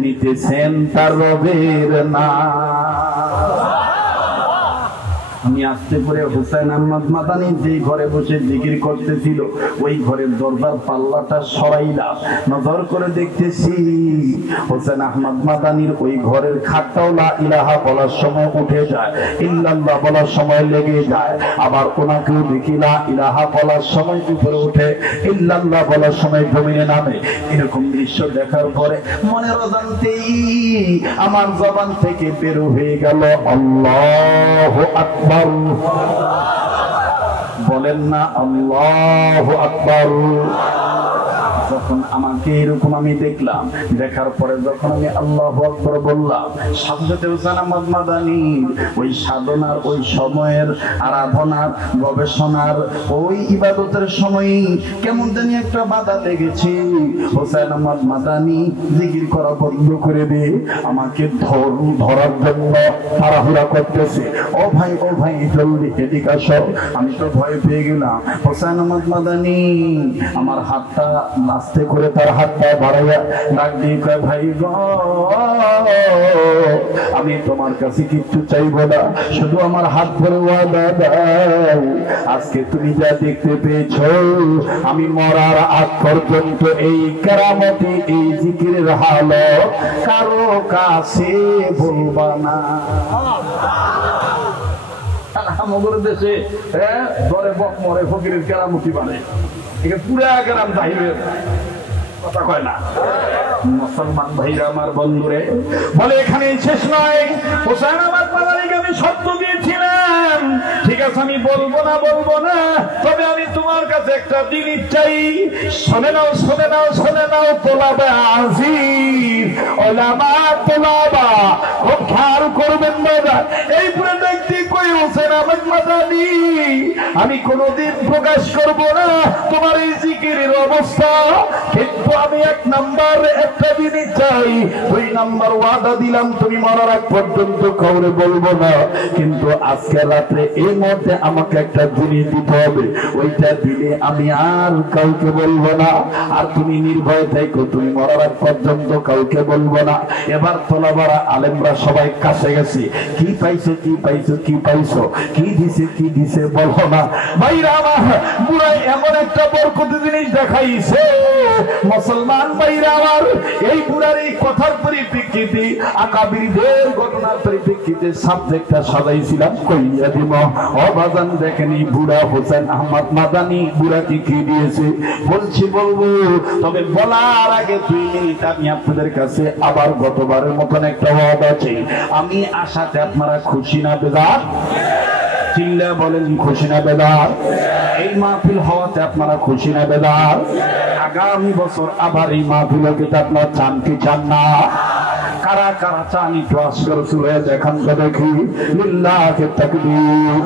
নিতেছেন তার রবের নাম। আমি আসতে করে হুসাইন আহমদ মাদানী যেই ঘরে বসে জিকির করতেছিল ওই ঘরের দরজার পাল্লাটা সরাইলাম, নজর করে দেখতেছি হুসাইন আহমদ মাদানীর ওই ঘরের খাটটাও লা ইলাহা বলার সময় উঠে যায়, ইল্লাল্লাহ বলার সময় লেগে যায়। আবার ওনাকেও দেখি লা ইলাহা বলার সময় উপরে উঠে, ইল্লাল্লাহ বলার সময় জমিনে নামে। এরকম দৃশ্য দেখার পরে মনের অজান্তেই আমার জবান থেকে বের হয়ে গেল আল্লাহু আকবার। বলেন না আল্লাহু আকবার। যখন আমাকে এরকম আমি দেখলাম, দেখার পরে যখন আমি আল্লাহু আকবার বললাম, সাথে হুসাইন আহমদ মাদানীর ওই সাধনার, ওই সময়ের আরাধনার, গবেষণার, ওই ইবাদতের সময়ই কেমন জানি একটা বাধা লেগেছে। হুসাইন আহমদ মাদানী জিকির করা বন্ধ করে দিয়ে আমাকে ধরার জন্য তাড়াহুড়া করতেছে। ও ভাই জলদি এদিকে আসো। আমি তো ভয় পেয়ে গেলাম। হুসাইন আহমদ মাদানী আমার হাতটা আস্তে করে তার হাতটা বাড়াইয়া ডাক দিয়ে কয়, ভাই গো আমি তোমার কাছে কিচ্ছু চাইবো না, শুধু আমার হাত ধরে ওয়াদা দাও, আজকে তুমি যা দেখতে পেয়েছো আমি মরার আগ পর্যন্ত এই কেরামতি, এই জিকিরের হালত কারো কাছে বলবা না। আমাদের দেশে ধরে বক মরে ফকিরের কেরামতি বানায়, পুরা গ্রাম বাহিরে কথা কয় না। মুসলমান ভাইরা আমার বন্ধুরে বলে এখানে শেষ নয়। হুসাইন আহমদ মাদানীকে আমি শর্ত দিয়েছিলাম, ঠিক আছে আমি বলবো না, তবে আমি তোমার কাছে একটা জিনিস চাই। শুনে নাও তোলাবা আজিজ ওলামা তোলাবা, খুব খেয়াল করবেন বাবা। এই পুরো ব্যক্তি কই হুসাইন আহমদ মাদানী আমি কোনোদিন প্রকাশ করব না তোমার এই জিকিরের অবস্থা, কিন্তু আমি এক নাম্বার একটা জিনিস চাই, 2 নাম্বার ওয়াদা দিলাম তুমি মরার আগ পর্যন্ত কাউরে বলবো না, কিন্তু আজকে রাত্রে এই মুহূর্তে আমাকে একটা জিনিস দিতে হবে, ওইটা দিলে আমি আর কাউকে বলবো না, আর তুমি নির্ভয় থেকো, তুমি মরার আগ পর্যন্ত কাউকে বলবো না। এবার তোলাবারা আলেমরা সবাই কাছে গেছে, কি পাইছো কি দিছে বলো না। ভাইরা আমার বুড়াই এমন একটা বরকতি জিনিস দেখাইছে মুসলমান ভাইরা আমার, এই বুড়ার এই কথার পরিপ্রেক্ষিতে আকাবিরদের ঘটনার পরিপ্রেক্ষিতে সাবজেক্টটা সাজাইছিলাম কইয়া দিব। অবাজান দেখেনি বুড়া হুসাইন আহমদ মাদানী বুড়াকে কি দিয়েছে বলবো, তবে বলার আগে 2 মিনিট আমি আপনাদের কাছে আবার গতবারের মতন একটা ওয়াদা চাই। আমি আশাতে আপনারা খুশি না বেজার? চিল্লা বলেন খুশি না বেদার? এই মাহফিল হওয়াতে আপনারা খুশি না বেদার? আগামী বছর আবার এই মাহফিলকে আপনারা চান কি চান না? কারা কারা চান একটু আজকাল চলে দেখান তো দেখি। লিল্লাহি তাকবীর।